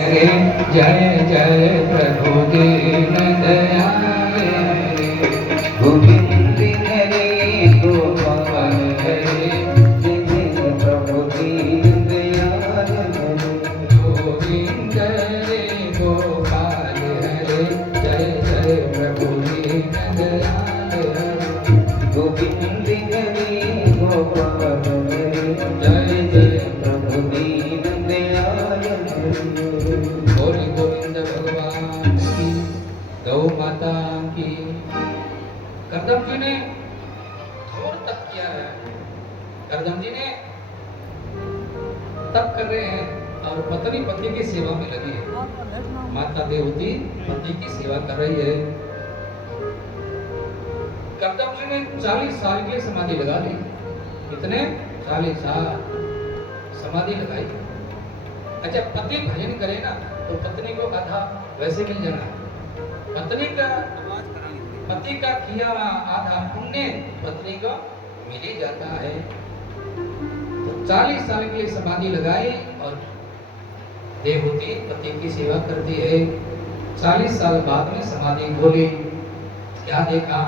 हरे जय जय प्रभु दीन दयाल गोविंद हरे गोपाल हरे जय जय प्रभु दीन दयाल गोविंद हरे गोपाल हरे जय जय प्रभु दीन दयाल गोविंद हरे गोपाल हरे जय जय प्रभु दीन दयाल बोल गोविंद भगवान की गौ माता की। करदम जी ने घोर तप किया है। करदम जी ने तप कर रहे हैं और पत्नी पति की सेवा में लगी है। माता देवती पति की सेवा कर रही है। करदम जी ने 40 साल के लिए समाधि लगा ली। कितने? 40 साल समाधि लगाई। अच्छा, पति भजन करे ना तो पत्नी को आधा वैसे मिल जाना। पति का किया आधा पुण्य पत्नी को मिल ही जाता है। तो 40 साल के लिए समाधि लगाई और देवहूति पति की सेवा करती है। 40 साल बाद में समाधि खोली। क्या देखा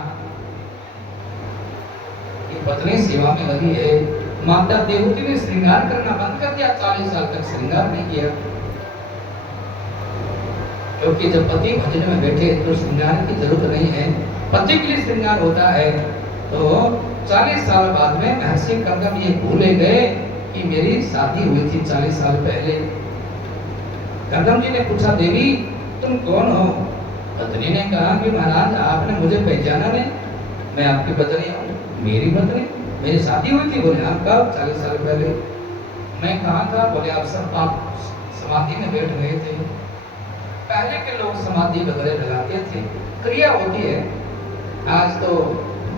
कि पत्नी सेवा में लगी है। माता देवहूति ने श्रृंगार करना बंद कर दिया। 40 साल तक श्रृंगार नहीं किया, क्योंकि जब पति भजन में बैठे तो श्रृंगार की जरूरत नहीं है। पति के लिए श्रृंगार होता है। तो 40 साल बाद में महर्षि करदम ये भूले गए कि मेरी शादी हुई थी 40 साल पहले। करदम जी ने पूछा, देवी तुम कौन हो? पत्नी ने कहा कि महाराज आपने मुझे पहचाना नहीं, मैं आपकी पत्नी हूँ। मेरी पत्नी? मेरी शादी हुई थी? बोले हाँ। कब? 40 साल पहले। मैं कहाँ था? बोले आप सब आप समाधि में बैठ गए थे। पहले के लोग समाधि वगैरह लगाते थे, क्रिया होती है। आज तो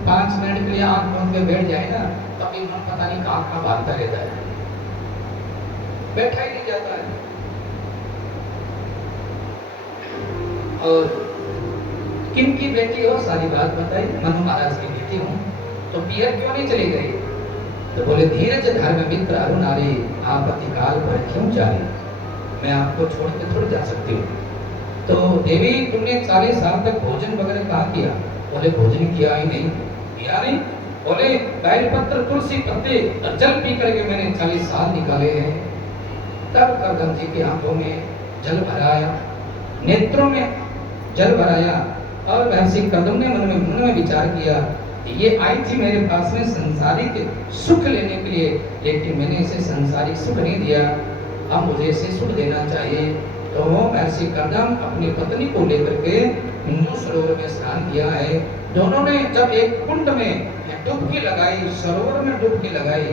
5 मिनट के लिए आंख बंद के बैठ जाए ना, तभी मन पता नहीं कहाँ भागता रहता है, बैठा ही नहीं जाता है। और किन की बेटी हो? सारी बात बताई। मनु महाराज की बेटी हूँ। तो पियर क्यों नहीं चली गई? तो बोले धीरज धर्म मित्र अरु नारी आपत्ति काल पर क्यों जाए, मैं आपको छोड़ के थोड़ी जा सकती हूँ। तो देवी तुमने 40 साल तक भोजन वगैरह कहाँ किया? बोले भोजन किया ही नहीं। किया नहीं? बोले बेलपत्र तुलसी पत्ते और जल पी करके मैंने 40 साल निकाले हैं। तब करदम जी की आंखों में जल भराया, नेत्रों में जल भराया और महर्षि करदम ने मन में विचार किया, ये आई थी मेरे पास में संसारिक सुख लेने के लिए, लेकिन मैंने इसे संसारिक सुख नहीं दिया, अब मुझे इसे सुख देना चाहिए। तो महर्षि करदम अपनी पत्नी को लेकर के हिंदू सरोवर में स्नान किया है। दोनों ने जब एक कुंड में डुबकी लगाई, सरोवर में डुबकी लगाई,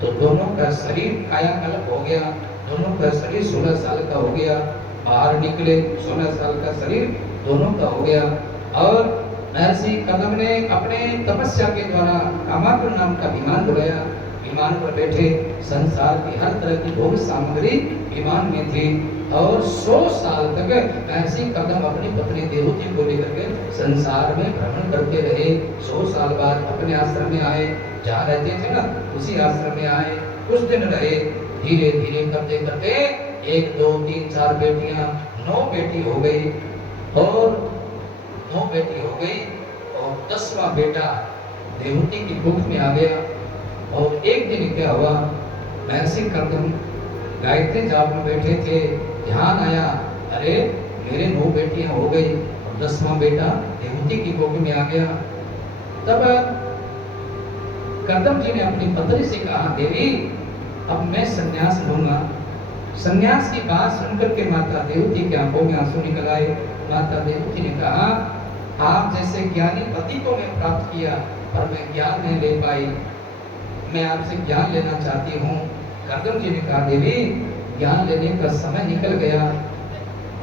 तो दोनों का शरीर कायाकल्प हो गया। दोनों का शरीर 16 साल का हो गया। बाहर निकले, 16 साल का शरीर दोनों का हो गया। और महर्षि करदम ने अपने तपस्या के द्वारा कामाग्र नाम का विमान बुलाया। विमान पर बैठे, संसार की हर तरह की भोग सामग्री विमान में थी। और 100 साल तक महर्षि करदम अपनी पत्नी देवहूति को लेकर के संसार में भ्रमण करते रहे। 100 साल बाद अपने आश्रम में आए, जहाँ रहते थे ना उसी आश्रम में आए। कुछ दिन रहे, धीरे धीरे करते करते 1 2 3 4 बेटियां 9 बेटी हो गई। और 9 बेटी हो गई और 10वां बेटा देवहूति की कुख में आ गया। और एक दिन क्या हुआ, महर्षि करदम गायत्री जाप में बैठे थे, ध्यान आया, अरे मेरे 9 बेटियां हो गई और 10वां बेटा देवहूति की कुख में आ गया। तब करदम जी ने अपनी पत्नी से कहा, देवी अब मैं संन्यास लूंगा। संन्यास की बात सुनकर के माता देवहूति की आंखों में आंसू निकल आए। माता देवहूति ने कहा, आप जैसे ज्ञानी पति को मैं प्राप्त किया पर मैं ज्ञान नहीं ले पाई, मैं आपसे ज्ञान लेना चाहती हूँ। करदम जी ने कहा, देवी ज्ञान लेने का समय निकल गया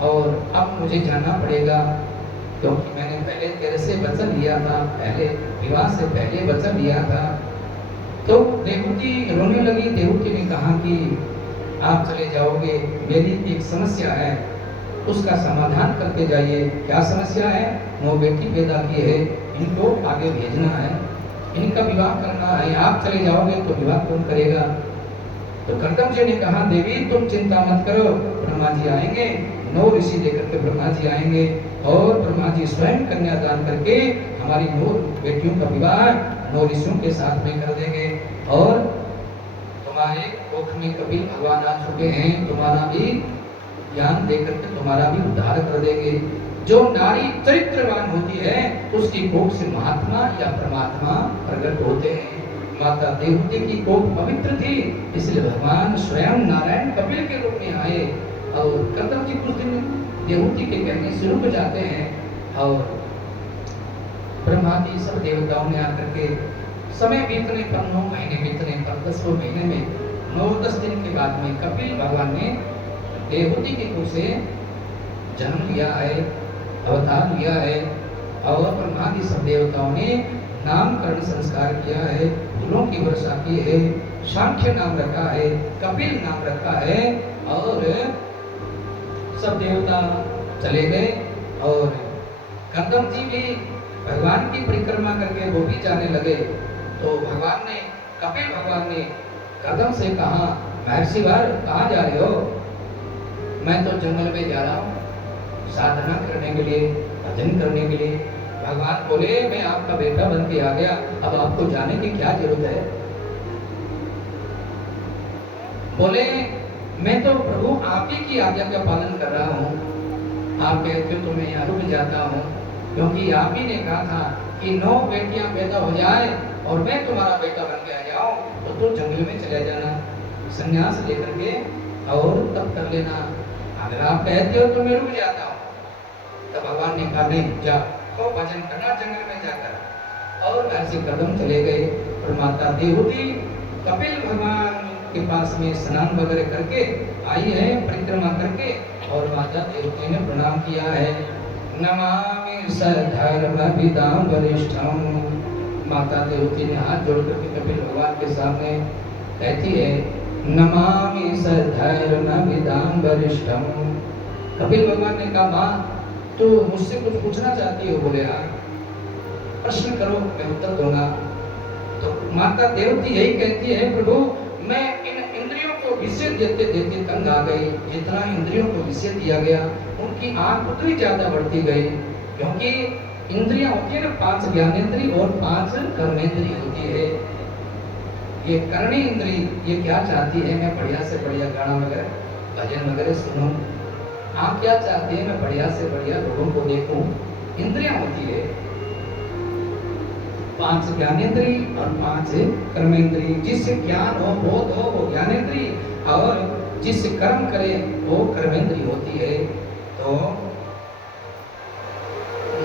और अब मुझे जाना पड़ेगा, क्योंकि मैंने पहले तेरे से वचन लिया था, पहले विवाह से पहले वचन लिया था। तो देवहूति रोने लगी। देवहूति ने कहा कि आप चले जाओगे, मेरी एक समस्या है, उसका समाधान करके जाइए। क्या समस्या है? 9 बेटी पैदा की है, इनको आगे भेजना है, इनका विवाह करना है। आप चले जाओगे तो विवाह कौन करेगा? तो कर्दम जी ने कहा देवी तुम चिंता मत करो, ब्रह्मा जी आएंगे, 9 ऋषि लेकर के ब्रह्मा जी आएंगे और ब्रह्मा जी स्वयं कन्यादान करके हमारी 9 बेटियों का विवाह 9 ऋषियों के साथ में कर देंगे और तुम्हारे कोख में कपिल भगवान आ चुके हैं, तुम्हारा भी ज्ञान देकर के तुम्हारा भी उद्धार कर देंगे। जो नारी चरित्रवान होती है उसकी कोख से महात्मा या परमात्मा प्रकट होते हैं। माता देवहूति की कोख पवित्र थी, इसलिए भगवान स्वयं नारायण कपिल के रूप में आए और कर्दम जी कुछ दिन देवहूति के कहने से रुक जाते हैं और ब्रह्मा जी सब देवताओं ने आकर के समय बीतने पर 9 महीने बीतने पर 10वें महीने में 9-10 दिन के बाद में कपिल भगवान ने देवहूति की कुछ से जन्म लिया है, अवतार लिया है और ब्रह्मा जी सब देवताओं ने नामकरण संस्कार किया है, फूलों की वर्षा की है, सांख्य नाम रखा है, कपिल नाम रखा है और सब देवता चले गए और कर्दम जी भी भगवान की परिक्रमा करके वो भी जाने लगे। तो भगवान ने कपिल भगवान ने कर्दम से कहा महर्षि वर कहाँ जा रहे हो? मैं तो जंगल में जा रहा हूँ साधना करने के लिए, भजन करने के लिए। भगवान बोले मैं आपका बेटा बन के आ गया, अब आपको जाने की क्या जरूरत है? बोले मैं तो प्रभु आप ही की आज्ञा का पालन कर रहा हूँ, आप कहते हो तो मैं यहाँ रुक जाता हूँ, क्योंकि आप ही ने कहा था कि 9 बेटियां पैदा हो जाए और मैं तुम्हारा बेटा बन के आ जाऊँ तो तुम जंगल में चले जाना संन्यास लेकर के और तब कर लेना, अगर आप कहते हो तो मैं रुक जाता हूँ। तब भगवान ने कहा नहीं जाओ, तो भजन करना जंगल में जाकर। और ऐसे कदम चले गए और माता देवहूति कपिल भगवान के पास में स्नान वगैरह करके आई है, परिक्रमा करके, और माता देवहूति ने प्रणाम किया है। नमामि सधर्मविदां वरिष्ठं। माता देवहूति ने हाथ जोड़ करके कपिल भगवान के सामने कहती है नमामि सधर्मविदां वरिष्ठं। कपिल भगवान ने कहा माँ तो मुझसे कुछ पूछना चाहती हो? बोले हाँ प्रश्न करो मैं उत्तर दूंगा। तो माता देवहूति यही कहती है प्रभु मैं इन इंद्रियों को विषय देते देते तंग आ गई, जितना इंद्रियों को विषय दिया गया उनकी आंख उतनी ज्यादा बढ़ती गई, क्योंकि इंद्रियां होती है ना 5 ज्ञानेंद्रिय और 5 कर्मेंद्रिय होती है। ये कर्णी इंद्री ये क्या चाहती है मैं बढ़िया से बढ़िया गाना वगैरह भजन वगैरह सुनूं। आप क्या चाहते हैं मैं बढ़िया से बढ़िया लोगों को देखूं। इंद्रियां होती है 5 ज्ञानेंद्रिय और 5 कर्मेंद्रिय। जिससे ज्ञान हो बोध हो वो ज्ञानेंद्रिय और जिससे कर्म करे वो कर्मेंद्रिय होती है। तो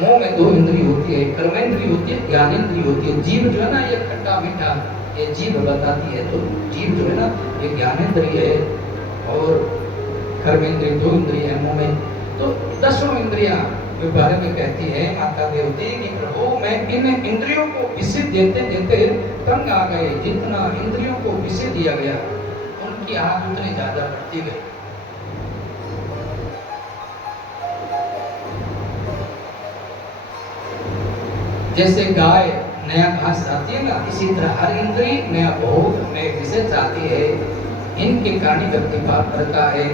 मुंह में 2 इंद्रिय होती है, कर्मेंद्रिय होती है, ज्ञानेंद्रिय होती है। जीव जो है ना ये खट्टा मीठा ये जीव बताती है, तो जीव जो है ना ये ज्ञानेंद्रिय है और कर्मेंद्रिय 2 इंद्रिय है मुंह में। तो 10वां इंद्रिया के बारे में कहती है माता देवहूति कि प्रभु मैं इन इंद्रियों को विषय देते देते तंग आ गए, जितना इंद्रियों को विषय दिया गया उनकी आंख उतनी ज्यादा बढ़ती गई। जैसे गाय नया घास चाहती है ना, इसी तरह हर इंद्रिय नया भोग नए विषय चाहती है। इनके कारण व्यक्ति पाप करता है,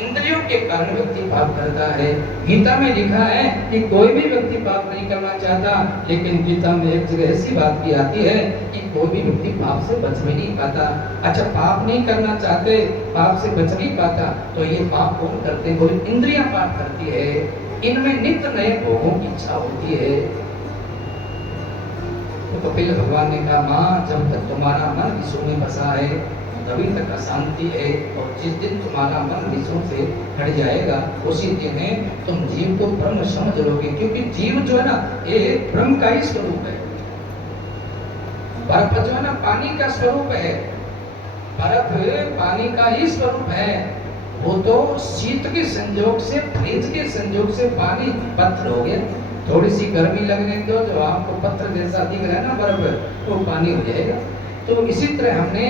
इंद्रियों के कारण व्यक्ति पाप करता है। गीता में लिखा है कि कोई भी व्यक्ति पाप नहीं करना चाहता, लेकिन गीता में एक जगह ऐसी बात की आती है कि कोई भी व्यक्ति पाप से बच भी नहीं पाता। अच्छा पाप नहीं करना चाहते, पाप से बच नहीं पाता, तो ये पाप कौन करते? बोले इंद्रियां पाप करती है। इनमें नित्य नए भोगों की इच्छा होती है। तो कपिल भगवान ने कहा माँ जब तक तुम्हारा मन विषयों में बसा है तभी तक अशांति है, और जिस दिन तुम्हारा मन विषयों से हट जाएगा उसी दिन है तुम जीव को ब्रह्म समझ लोगे। क्योंकि जीव जो है ना ये ब्रह्म का ही स्वरूप है। बर्फ जो है ना पानी का स्वरूप है, बर्फ पानी का ही स्वरूप है। वो तो शीत के संयोग से फ्रिज के संयोग से पानी पत्थर हो गया, थोड़ी सी गर्मी लगने दो जो आपको पत्थर जैसा दिख रहा है ना बर्फ, वो पानी हो जाएगा। तो इसी तरह हमने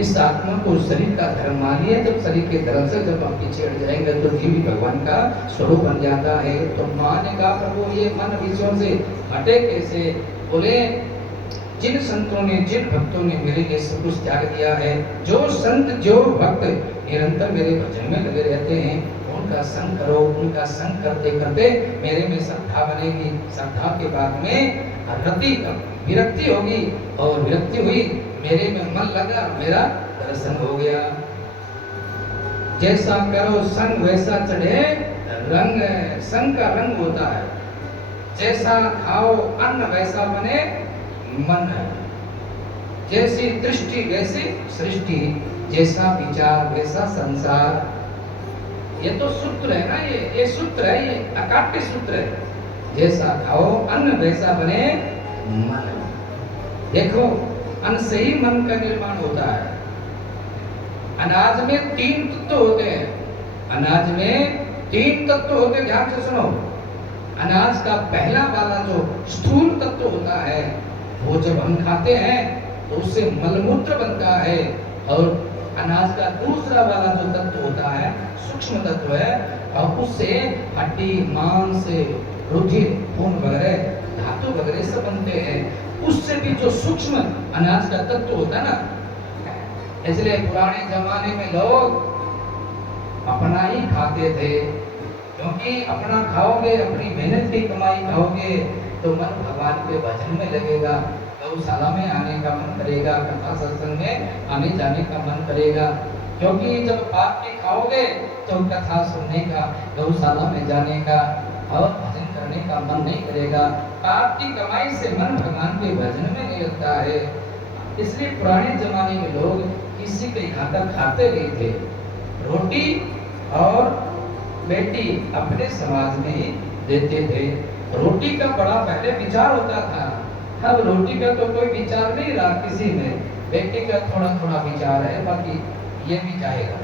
इस आत्मा को शरीर का धर्म मान लिया। जब शरीर के धर्म से जब हम पीछे हट जाएंगे तो जीव भगवान का स्वरूप बन जाता है। तो माँ ने कहा प्रभु ये मन विषयों से हटे कैसे? बोले जिन संतों ने, जिन भक्तों ने मेरे लिए सब कुछ त्याग दिया है, जो संत जो भक्त निरंतर मेरे भजन में लगे रहते हैं, उनका संग करो। उनका संग करते करते मेरे में श्रद्धा बनेगी। श्रद्धा के बाद में रति विरक्ति होगी, और विरक्ति हुई, मेरे में मन लगा, मेरा दर्शन हो गया। जैसा करो संग वैसा चढ़े रंग। संग का रंग होता है, जैसा खाओ अन्न वैसा बने मन। जैसी दृष्टि वैसी सृष्टि, जैसा विचार वैसा संसार। ये तो सूत्र है ना, ये सूत्र है, ये अकाट्य सूत्र है। जैसा खाओ अन्न वैसा बने मन। देखो, अन्न से ही मन का निर्माण होता है। अनाज में 3 तत्व होते हैं। अनाज में 3 तत्व होते हैं, ध्यान से सुनो। अनाज का पहला वाला जो स्थूल तत्व होता है, वो जब हम खाते हैं तो उससे मलमूत्र बनता है। और अनाज का दूसरा वाला जो तत्व होता है, सूक्ष्म तत्व है, और उससे हड्डी, मांस, रुधिर, खून वगैरह, धातु वगैरह सब बनते हैं। उससे भी जो सूक्ष्म अनाज का तत्व होता है ना, इसलिए पुराने जमाने में लोग अपना ही खाते थे। क्योंकि अपना खाओगे, अपनी मेहनत की कमाई खाओगे, तो मन भगवान के भजन में लगेगा, गौशाला में आने का मन करेगा, कथा सत्संग में आने जाने का मन करेगा। क्योंकि जब पाप की खाओगे तो कथा सुनने का, गौशाला में जाने का और भजन करने का मन नहीं करेगा। पाप की कमाई से मन भगवान के भजन में नहीं लगता है। इसलिए पुराने जमाने में लोग किसी के यहाँ का खाते नहीं थे। रोटी और बेटी अपने समाज में ही देते थे। रोटी का बड़ा पहले विचार होता था, अब रोटी का तो कोई विचार नहीं रहा किसी में। बेटी का थोड़ा थोड़ा विचार है, बाकी ये भी जाएगा।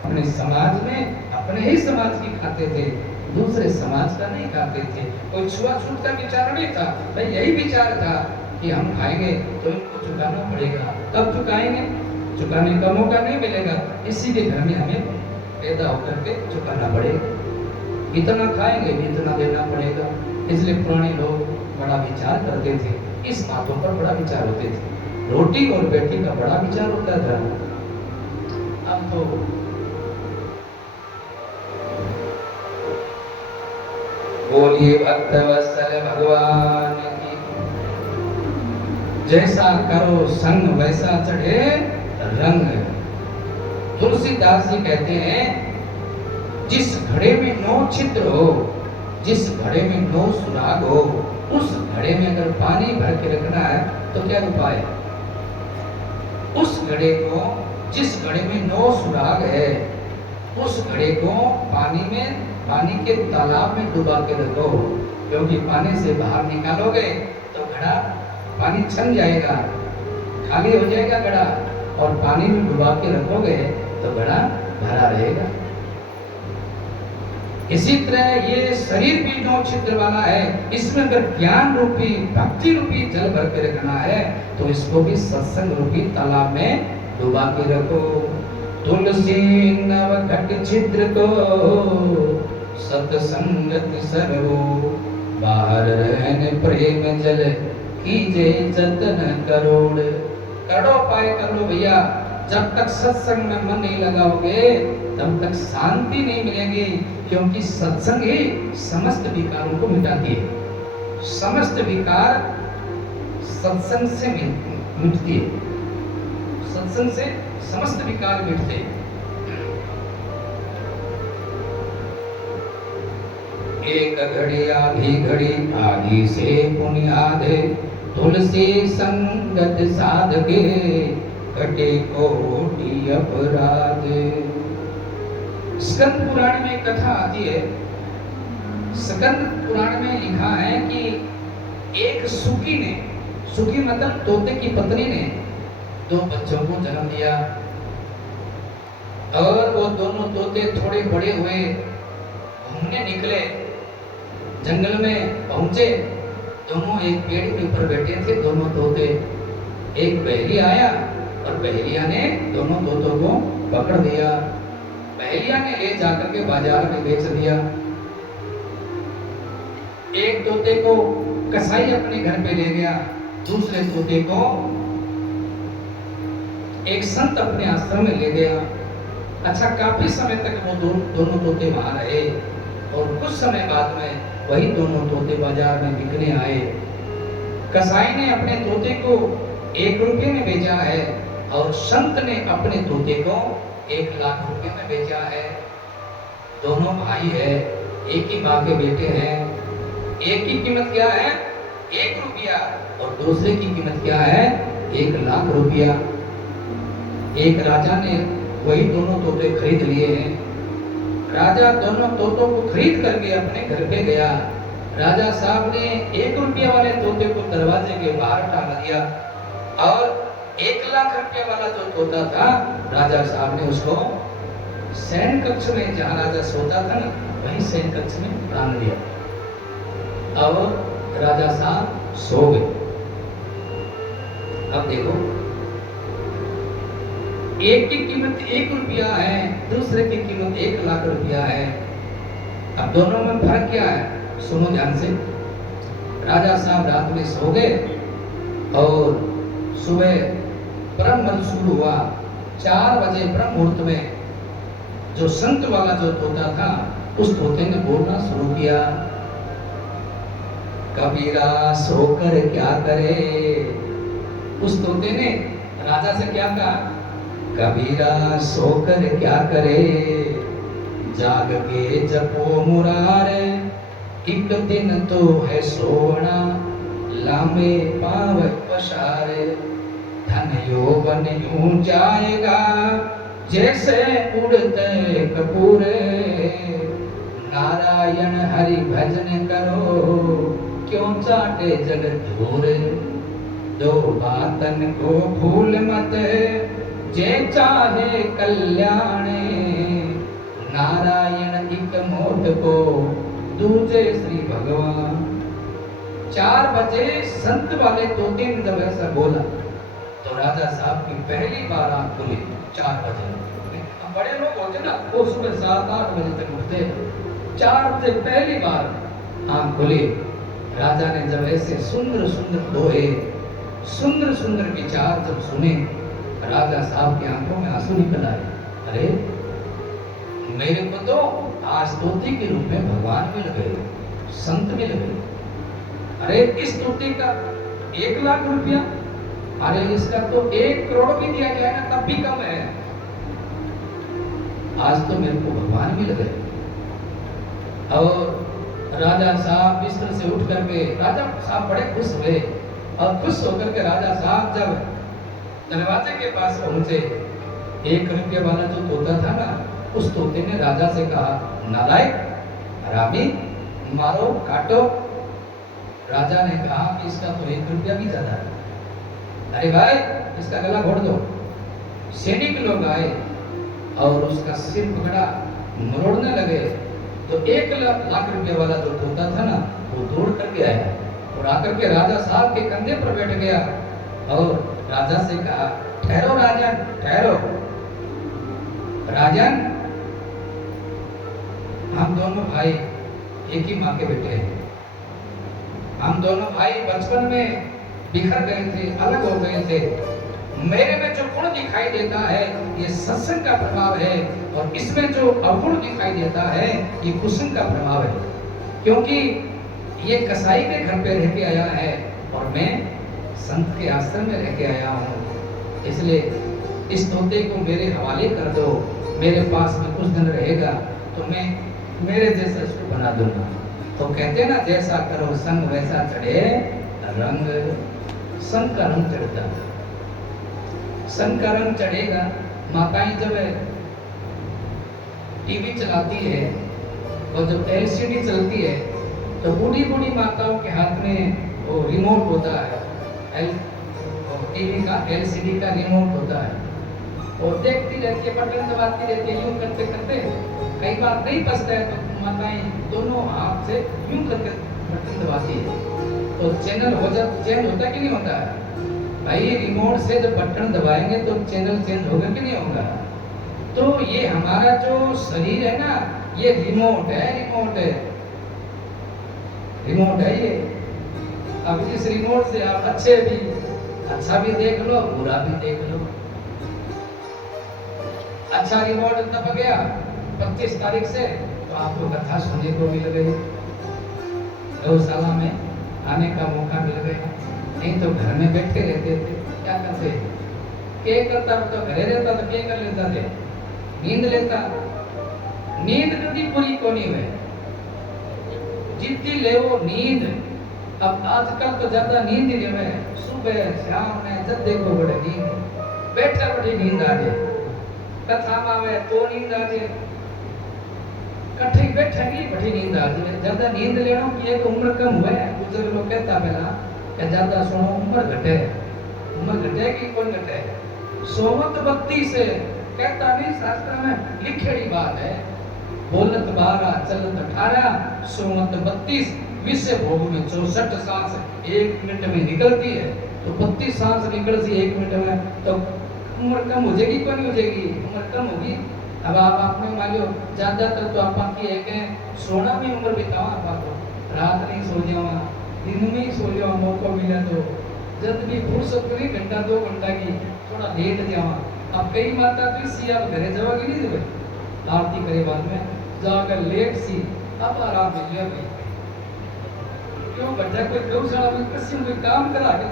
अपने समाज में अपने ही समाज की खाते थे, दूसरे समाज का नहीं खाते थे। कोई छुआछूत का विचार नहीं था। भाई यही विचार था कि हम खाएंगे तो इनको चुकाना पड़ेगा। कब चुकाएंगे? चुकाने का मौका नहीं मिलेगा, इसी के घर में हमें पैदा होकर के चुकाना पड़ेगा। इतना खाएंगे इतना देना पड़ेगा। इसलिए पुराने लोग बड़ा विचार करते थे, इस बातों पर बड़ा विचार होते थे। रोटी और बेटी का बड़ा विचार होता था। अब तो बोलिए भक्तवत्सल भगवान की। जैसा करो संग वैसा चढ़े रंग। तुलसीदास जी कहते हैं, जिस घड़े में 9 छिद्र हो, जिस घड़े में 9 सुराग हो, उस घड़े में अगर पानी भर के रखना है तो क्या उपाय है? उस घड़े को, जिस घड़े में 9 सुराग है, उस घड़े को पानी के तालाब में डुबा के रखो। क्योंकि पानी से बाहर निकालोगे तो घड़ा पानी छन जाएगा, खाली हो जाएगा घड़ा, और पानी में डुबा के रखोगे तो घड़ा भरा रहेगा। इसी तरह ये शरीर भी 9 छिद्र वाला है। इसमें अगर ज्ञान रूपी, भक्ति रूपी जल भर के रखना है तो इसको भी सत्संग रूपी तालाब में डुबा के रखो। तुलसी नव घट छिद्र को सत्संगत सर्वो, बाहर रहन प्रेम जल कीजे जतन करोड़। करोड़ों उपाय कर लो भैया, जब तक सत्संग में मन नहीं लगाओगे तब तक शांति नहीं मिलेगी। क्योंकि सत्संग ही समस्त विकारों को मिटाती है। समस्त विकार सत्संग से मिटती है। सत्संग से समस्त विकार मिटते हैं। एक घड़ी आधी घड़ी आदि से पुण्याधे, तुलसी संगत साधके कटे कोटि अपराध। स्कंद पुराण में कथा आती है। स्कंद पुराण में लिखा है कि एक सुकी ने, सुकी मतलब तोते की पत्नी ने 2 बच्चों को जन्म दिया। और वो दोनों तोते थोड़े बड़े हुए, घूमने निकले, जंगल में पहुंचे। दोनों एक पेड़ के ऊपर बैठे थे, दोनों तोते। एक बहेलिया आया और बहेलिया ने दोनों तोतों को पकड़ दिया। बहेलिया ने ले जाकर के बाजार में बेच दिया। एक तोते को कसाई अपने घर पे ले गया दूसरे तोते को, एक संत अपने आश्रम में ले गया। अच्छा, काफी समय तक वो दोनों तोते वहां रहे और कुछ समय बाद में वही दोनों तोते बाजार में बिकने आए। कसाई ने अपने तोते को 1 रुपये में बेचा है और संत ने अपने तोते को 1 लाख रुपए में बेचा है। दोनों भाई है, एक ही माँ के बेटे हैं। एक की कीमत क्या है? 1 रुपया और दूसरे की कीमत क्या है? 1 लाख रुपया। एक राजा ने वही दोनों तोते खरीद लिए हैं। राजा दोनों तोतों को खरीद करके अपने घर पे गया। राजा साहब ने 1 रुपया वाले तोते को दरवाजे के बाहर टांग दिया और 1 लाख रुपया वाला जो तोता था, राजा साहब ने उसको शयन कक्ष में, जहाँ राजा सोता था ना, वहीं शयन कक्ष में टांग दिया। अब राजा साहब सो गए। अब देखो, एक की कीमत 1 रुपया है, दूसरे की कीमत 1 लाख रुपया है। अब दोनों में फर्क क्या है? सुनो ध्यान से। राजा साहब रात में सो गए और सुबह ब्रह्म मुहूर्त शुरू हुआ। 4 बजे ब्रह्म मुहूर्त में जो संत वाला जो तोता था, उस तोते ने बोलना शुरू किया, कबीरा सोकर क्या करे। उस तोते ने राजा से क्या कहा? कबीरा सोकर क्या करे, जाग के जपो मुरारे, एक दिन तो है सोना, लामे पाव पसारे, धन यौवन यूं जाएगा जैसे उड़ते कपूरे, नारायण हरि भजन करो, क्यों चाटे जगत धूरे, दो बातन को भूल मत, जे चाहे कल्याणे, नारायण एक मोट को, दूजे श्री भगवान। 4 बजे संत वाले तोते ने जब ऐसा बोला तो राजा साहब की पहली बार आंख खुली। 4 बजे बड़े लोग होते ना, वो सुबह 7-8 बजे तक उठते। 4 बजे पहली बार आंख खुली। राजा ने जब ऐसे सुंदर सुंदर दोहे, सुंदर सुंदर विचार जब सुने, राजा साहब की आंखों में आंसू निकल आए। अरे, मेरे को तो आज तोते के रूप में भगवान मिल गए, संत मिल गए। अरे, इस तोते का 1 लाख रुपया, अरे इसका तो 1 करोड़ भी दिया जाए ना तब भी कम है। आज तो मेरे को भगवान मिल गए। और राजा साहब बिस्तर से उठ करके, राजा साहब बड़े खुश हुए और खुश होकर के राजा साहब जब दरवाजे के पास पहुंचे, 1 रुपये वाला जो तोता था ना, उस तोते ने राजा से कहा, नालायक, हरामी, मारो, काटो। राजा ने कहा कि इसका तो 1 रुपया भी ज्यादा है। अरे भाई, इसका गला घोट दो। सैनिक लोग आए और उसका सिर पकड़ा, मरोड़ने लगे। तो 1 लाख रुपया वाला जो तोता था ना, वो दौड़ करके आया और आकर के राजा साहब के कंधे पर बैठ गया और राजा से कहा, ठहरो राजन, ठहरो। राजन, हम दोनों भाई एक ही माँ के बेटे हैं। हम दोनों भाई बचपन में बिखर गए थे, अलग हो गए थे। मेरे में जो गुण दिखाई देता है, ये सत्संग का प्रभाव है, और इसमें जो अवगुण दिखाई देता है, ये कुसंग का प्रभाव है। क्योंकि ये कसाई के घर पे रह के आया है और मैं संत के आश्रम में रह के आया हूँ। इसलिए इस तोते को मेरे हवाले कर दो, मेरे पास में कुछ दिन रहेगा तो मैं मेरे जैसा इसको बना दूंगा। तो कहते हैं ना, जैसा करो संग वैसा चढ़े रंग। संग का रंग चढ़ता है, संग का रंग चढ़ेगा। माताएं जब टीवी चलाती है और जब LCD चलती है तो बूढ़ी बूढ़ी माताओं के हाथ में वो रिमोट होता है, टीवी का LCD का रिमोट होता है, और देखती रहती है, बटन दबाती रहती है। यूं करते करते कई बार नहीं बजता है तो माताएं दोनों हाथ से यूं करके बटन दबाती है तो चैनल हो जाता, चेंज होता कि नहीं होता है भाई? रिमोट से जब बटन दबाएंगे तो चैनल चेंज होगा कि नहीं होगा? तो ये हमारा जो शरीर है ना, ये रिमोट है, रिमोट है, रिमोट है ये। अब इस रिमोट से आप अच्छे भी अच्छा भी देख लो, बुरा भी देख लो। अच्छा रिमोट दब गया 25 तारीख से तो आपको कथा सुनने को मिल गई, गौशाला में आने का मौका मिल गया। नहीं तो घर में बैठे रहते थे, क्या करते, क्या करता तो घरे रहता तो क्या कर लेता थे, नींद लेता। नींद कभी पूरी को नहीं हुए, जितनी ले वो नींद। अब आजकल तो ज्यादा नींद ही ले, सुबह शाम में जब देखो बड़े नींद, बैठा बड़ी नींद आ जाए, कथा में तो नींद आ जाए, कठी बैठेगी बड़ी नींद आ जाए। ज्यादा नींद लेना की एक उम्र कम हुआ है, बुजुर्ग लोग कहता पहला कि ज्यादा सुनो उम्र घटे, उम्र घटेगी कौन घटे, सोमत 32 से कहता नहीं, शास्त्र में लिखेड़ी बात है, बोलत 12 चलत 18 सोमत 32 विश्व भोग में 64 सांस 1 मिनट में निकलती है। तो 32 सांस निकलती 1 मिनट में, तो उम्र कम हो जाएगी कौन हो जाएगी, उम्र कम होगी। अब आप आपने मान लो ज्यादातर तो आप की एक सोना में उम्र बितावा, आपको रात नहीं सो जावा, दिन में ही सो जावा, मौका मिला तो जब भी फुर्सत करी घंटा 2 घंटा की थोड़ा लेट जावा। अब कई माता कृषि आप घरे जाओगे नहीं देवे, आरती करे बाद में जाकर लेट सी अब आराम मिल गया भाई। क्यों बच्चा कोई गौशाला में कृषि कोई काम करा के,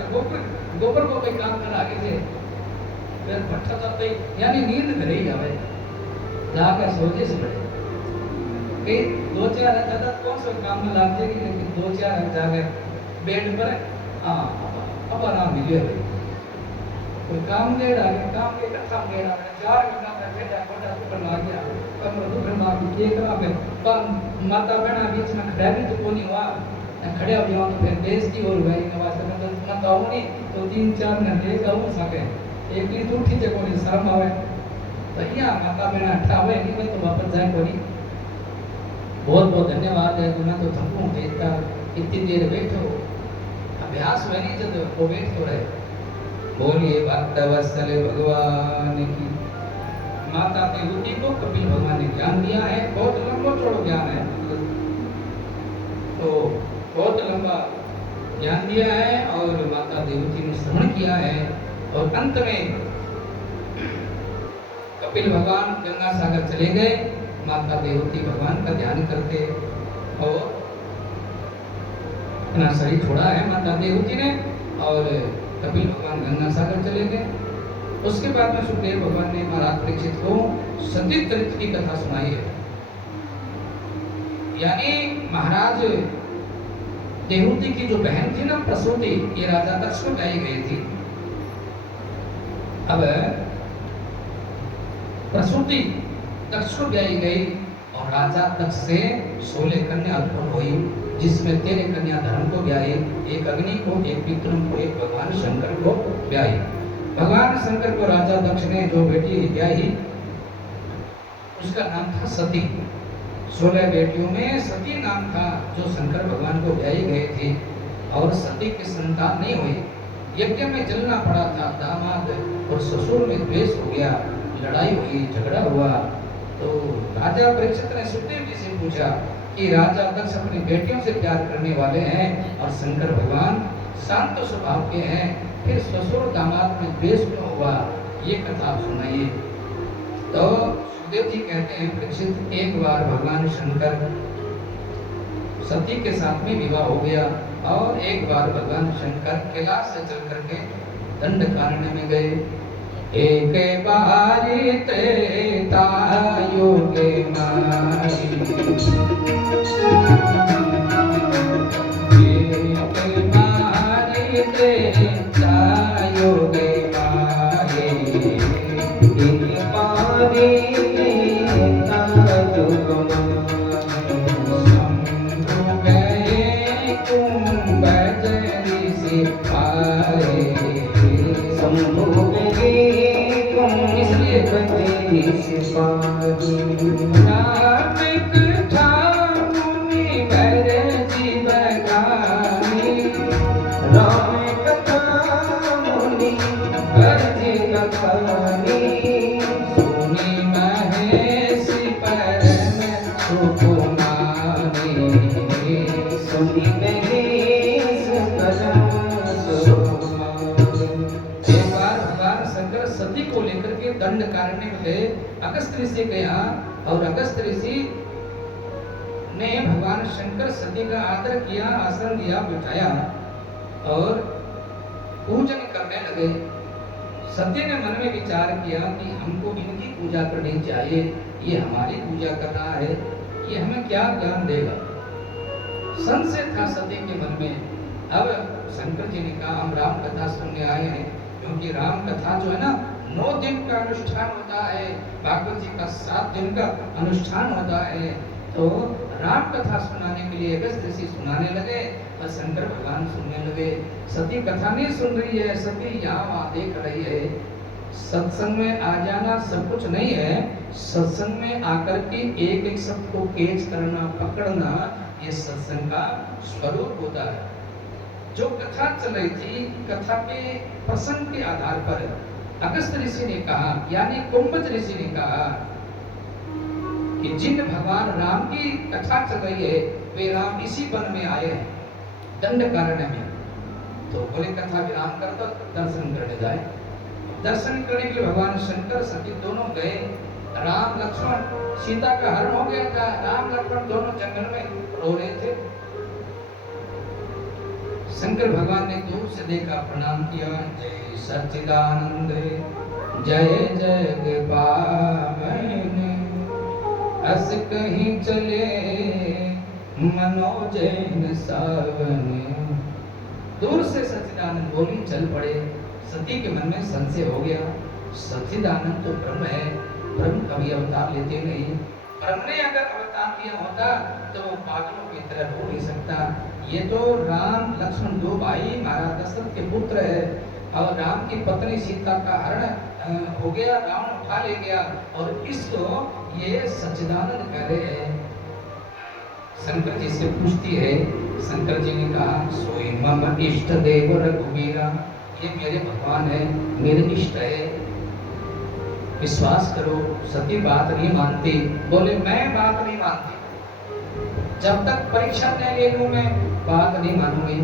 गोबर को कोई काम करा के थे, फिर भट्टा जाते यानी नींद घरे ही आवे, जाकर सोचे से बड़े कई 2-4 ज्यादा कौन सा काम में लाग जाएगी, लेकिन 2-4 जाकर बेड पर हाँ अब आराम मिल गया भाई। कोई काम दे रहा है, काम के कथा दे रहा है, 4 घंटा में बेटा कोटा ऊपर ला गया, कमर दुख रहा कि के करा फिर माता बहना बीच में खड़ा भी तो कोनी हुआ, खड़े हो जाओ तो फिर बेइज्जती और भाई के वास्ते में तो माता हो नहीं तो 3-4 घंटे का हो सके, एक ली तो उठी जे कोनी शर्म आवे तो यहाँ माता बहना हटा हुए नहीं मैं तो वापस जाए कोनी। बहुत बहुत धन्यवाद है, मैं तो थकूं देखता इतनी देर बैठो, अभ्यास हुआ नहीं जब वो बैठ तो रहे। बोलिए भक्तवत्सल भगवान की। माता देवती को कपिल भगवान ने ज्ञान दिया है, बहुत लंबा चौड़ा ज्ञान है, तो बहुत लंबा ज्ञान दिया है और माता देवती ने श्रवण किया है। और अंत में कपिल भगवान गंगा सागर चले गए, माता देवती भगवान का ध्यान करते और अपना शरीर छोड़ा है माता देवती ने, और कपिल भगवान गंगा सागर चले गए। उसके बाद में सुखदेव भगवान ने महाराज परीक्षित को सती चरित्र की कथा सुनाई है। यानी महाराज देवहूति की जो बहन थी ना प्रसूति, ये राजा दक्ष को ब्याही गई थी। अब प्रसूति दक्ष को ब्याही गई और राजा दक्ष से 16 कन्या उत्पन्न हुई, जिसमें 13 कन्या धर्म को ब्याही, एक अग्नि को, एक विक्रम को, एक भगवान शंकर को ब्याही। भगवान शंकर को राजा दक्ष ने जो बेटी ब्याही उसका नाम था सती। 16 बेटियों में सती नाम था जो शंकर भगवान को ब्याही गए थे, और सती की संतान नहीं हुई, यज्ञ में जलना पड़ा था। दामाद और ससुर में द्वेष हो गया, लड़ाई हुई, झगड़ा हुआ। तो राजा परीक्षित ने सुखदेव जी से पूछा कि राजा दक्ष अपनी बेटियों से प्यार करने वाले हैं और शंकर भगवान शांत स्वभाव के हैं, फिर ससुर दामाद में द्वेष क्यों हुआ, ये कथा आप सुनाइए। तो सुखदेव जी कहते हैं परीक्षित, एक बार भगवान शंकर सती के साथ में विवाह हो गया, और एक बार भगवान शंकर कैलाश से चल करके दंडकारण्य में गए। एक बारी त्रेतायु के मारी, एक बारी त्रेतायु के मारी, एक बारी त्रेतायु के शंभु गए कुंभजरी से पारे, शंभु इसलिए बजरी से पारी, रामिक ठाकुनी भर जीव गानी, रामिक ठाकुनी भर जीव गानी, सुनी महेश परम सुकुमारी, सुनी महेश परम अगस्त ऋषि के यहाँ, और अगस्त ऋषि ने भगवान शंकर सती का आदर किया, आसन दिया, बिठाया और पूजन करने लगे। सती ने मन में विचार किया कि हमको इनकी पूजा करनी चाहिए, ये हमारी पूजा कर रहा है, ये हमें क्या ज्ञान देगा। संशय था सती के मन में। अब शंकर जी ने कहा हम राम कथा सुनने आए हैं, क्योंकि राम कथा जो है ना 9 दिन का अनुष्ठान होता है, भागवत जी का 7 दिन का अनुष्ठान होता है। तो राम कथा सुनाने के लिए अगस्त ऋषि सुनाने लगे और शंकर भगवान सुनने लगे। सती कथा नहीं सुन रही है, सती यहाँ वहाँ देख रही है। सत्संग में आ जाना सब कुछ नहीं है, सत्संग में आकर के एक एक शब्द को कैच करना, पकड़ना, ये सत्संग का स्वरूप होता है। जो कथा चल रही थी, कथा के प्रसंग के आधार पर अगस्त ऋषि ने कहा, यानी कुंभज ऋषि ने कहा कि जिन भगवान राम की कथा चल रही है वे राम इसी वन में आए हैं, दंडकारण्य में। तो बोले कथा विराम कर दो, दर्शन करने जाए। दर्शन करने के लिए भगवान शंकर सती दोनों गए। राम लक्ष्मण, सीता का हरण हो गया था, राम लक्ष्मण दोनों जंगल में रो रहे थे। शंकर भगवान ने दूर से देखा, प्रणाम किया, जय सच्चिदानंद जय जगपावन, अस कहीं चले मनोजैन सावन। दूर से सच्चिदानंद बोली, चल पड़े। सती के मन में संशय हो गया, सच्चिदानंद तो ब्रह्म है, ब्रह्म कभी अवतार लेते नहीं। ब्रह्म ने अगर अवतार लिया होता तो वो पागलों की तरह हो नहीं सकता। ये तो राम लक्ष्मण 2 भाई महाराज दशरथ के पुत्र है, और राम की पत्नी सीता का हरण हो गया, रावण उठा ले गया, और इसको ये सच्चिदानंद कह रहे हैं। शंकर जी से पूछती है, शंकर जी ने कहा, सोई मम इष्ट देव रघुवीरा, ये मेरे भगवान है, मेरे इष्ट है, विश्वास करो। सती बात नहीं मानती, बोले मैं बात नहीं मानती, जब तक परीक्षा न ले लूं मैं बात नहीं मानूंगी।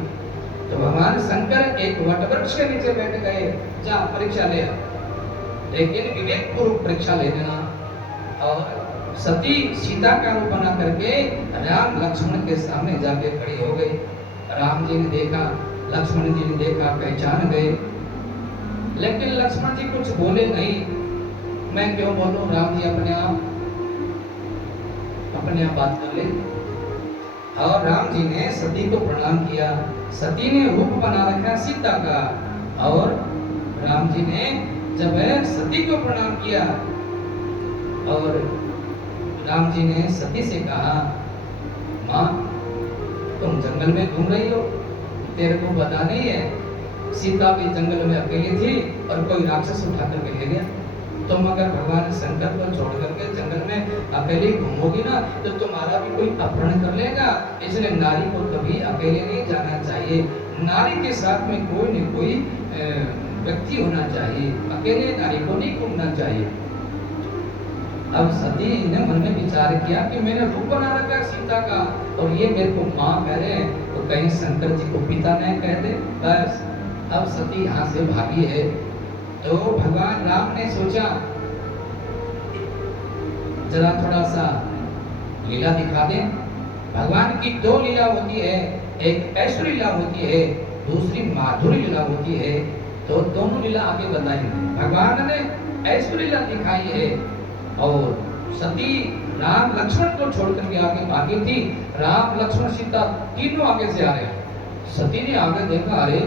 तो भगवान शंकर एक वटवृक्ष के नीचे बैठ गए, जा परीक्षा ले, लेकिन विवेक पूर्वक परीक्षा ले लेना। और सती सीता का रूप बना करके राम लक्ष्मण के सामने जाके खड़ी हो गई। राम जी ने देखा, लक्ष्मण जी ने देखा, पहचान गए, लेकिन लक्ष्मण जी कुछ बोले नहीं। मैं क्यों बोलूं, राम जी अपने आप बात कर ले। और राम जी ने सती को प्रणाम किया। सती ने रूप बना रखा सीता का, और राम जी ने जब सती को प्रणाम किया, और राम जी ने सती से कहा, माँ तुम जंगल में घूम रही हो, तेरे को पता नहीं है सीता भी जंगल में अकेली थी और कोई राक्षस उठा करके ले गया। तुम अगर भगवान शंकर को छोड़ करके जंगल में अकेले घूमोगी ना तो तुम्हारा भी कोई अपहरण कर लेगा। इसलिए नारी को कभी अकेले नहीं जाना चाहिए, नारी के साथ में कोई न कोई व्यक्ति होना चाहिए, अकेले नारी को नहीं घूमना चाहिए। अब सती ने मन में विचार किया कि मैंने रूप बना रखा है सीता का, और ये मेरे को माँ कह रहे हैं, तो कहीं शंकर जी को पिता न कह दे। बस अब सती यहाँ से भागी है। तो भगवान राम ने सोचा जरा थोड़ा सा लीला दिखा दें। भगवान की 2 लीला होती है, एक ऐश्वर्य लीला होती है, दूसरी माधुरी लीला होती है। तो दोनों लीला आगे बताई। भगवान ने ऐश्वर्य लीला दिखाई है, और सती राम लक्ष्मण को छोड़कर के आगे भागी थी। राम लक्ष्मण सीता तीनों आगे से आ रहे। सती ने आगे देखा, अरे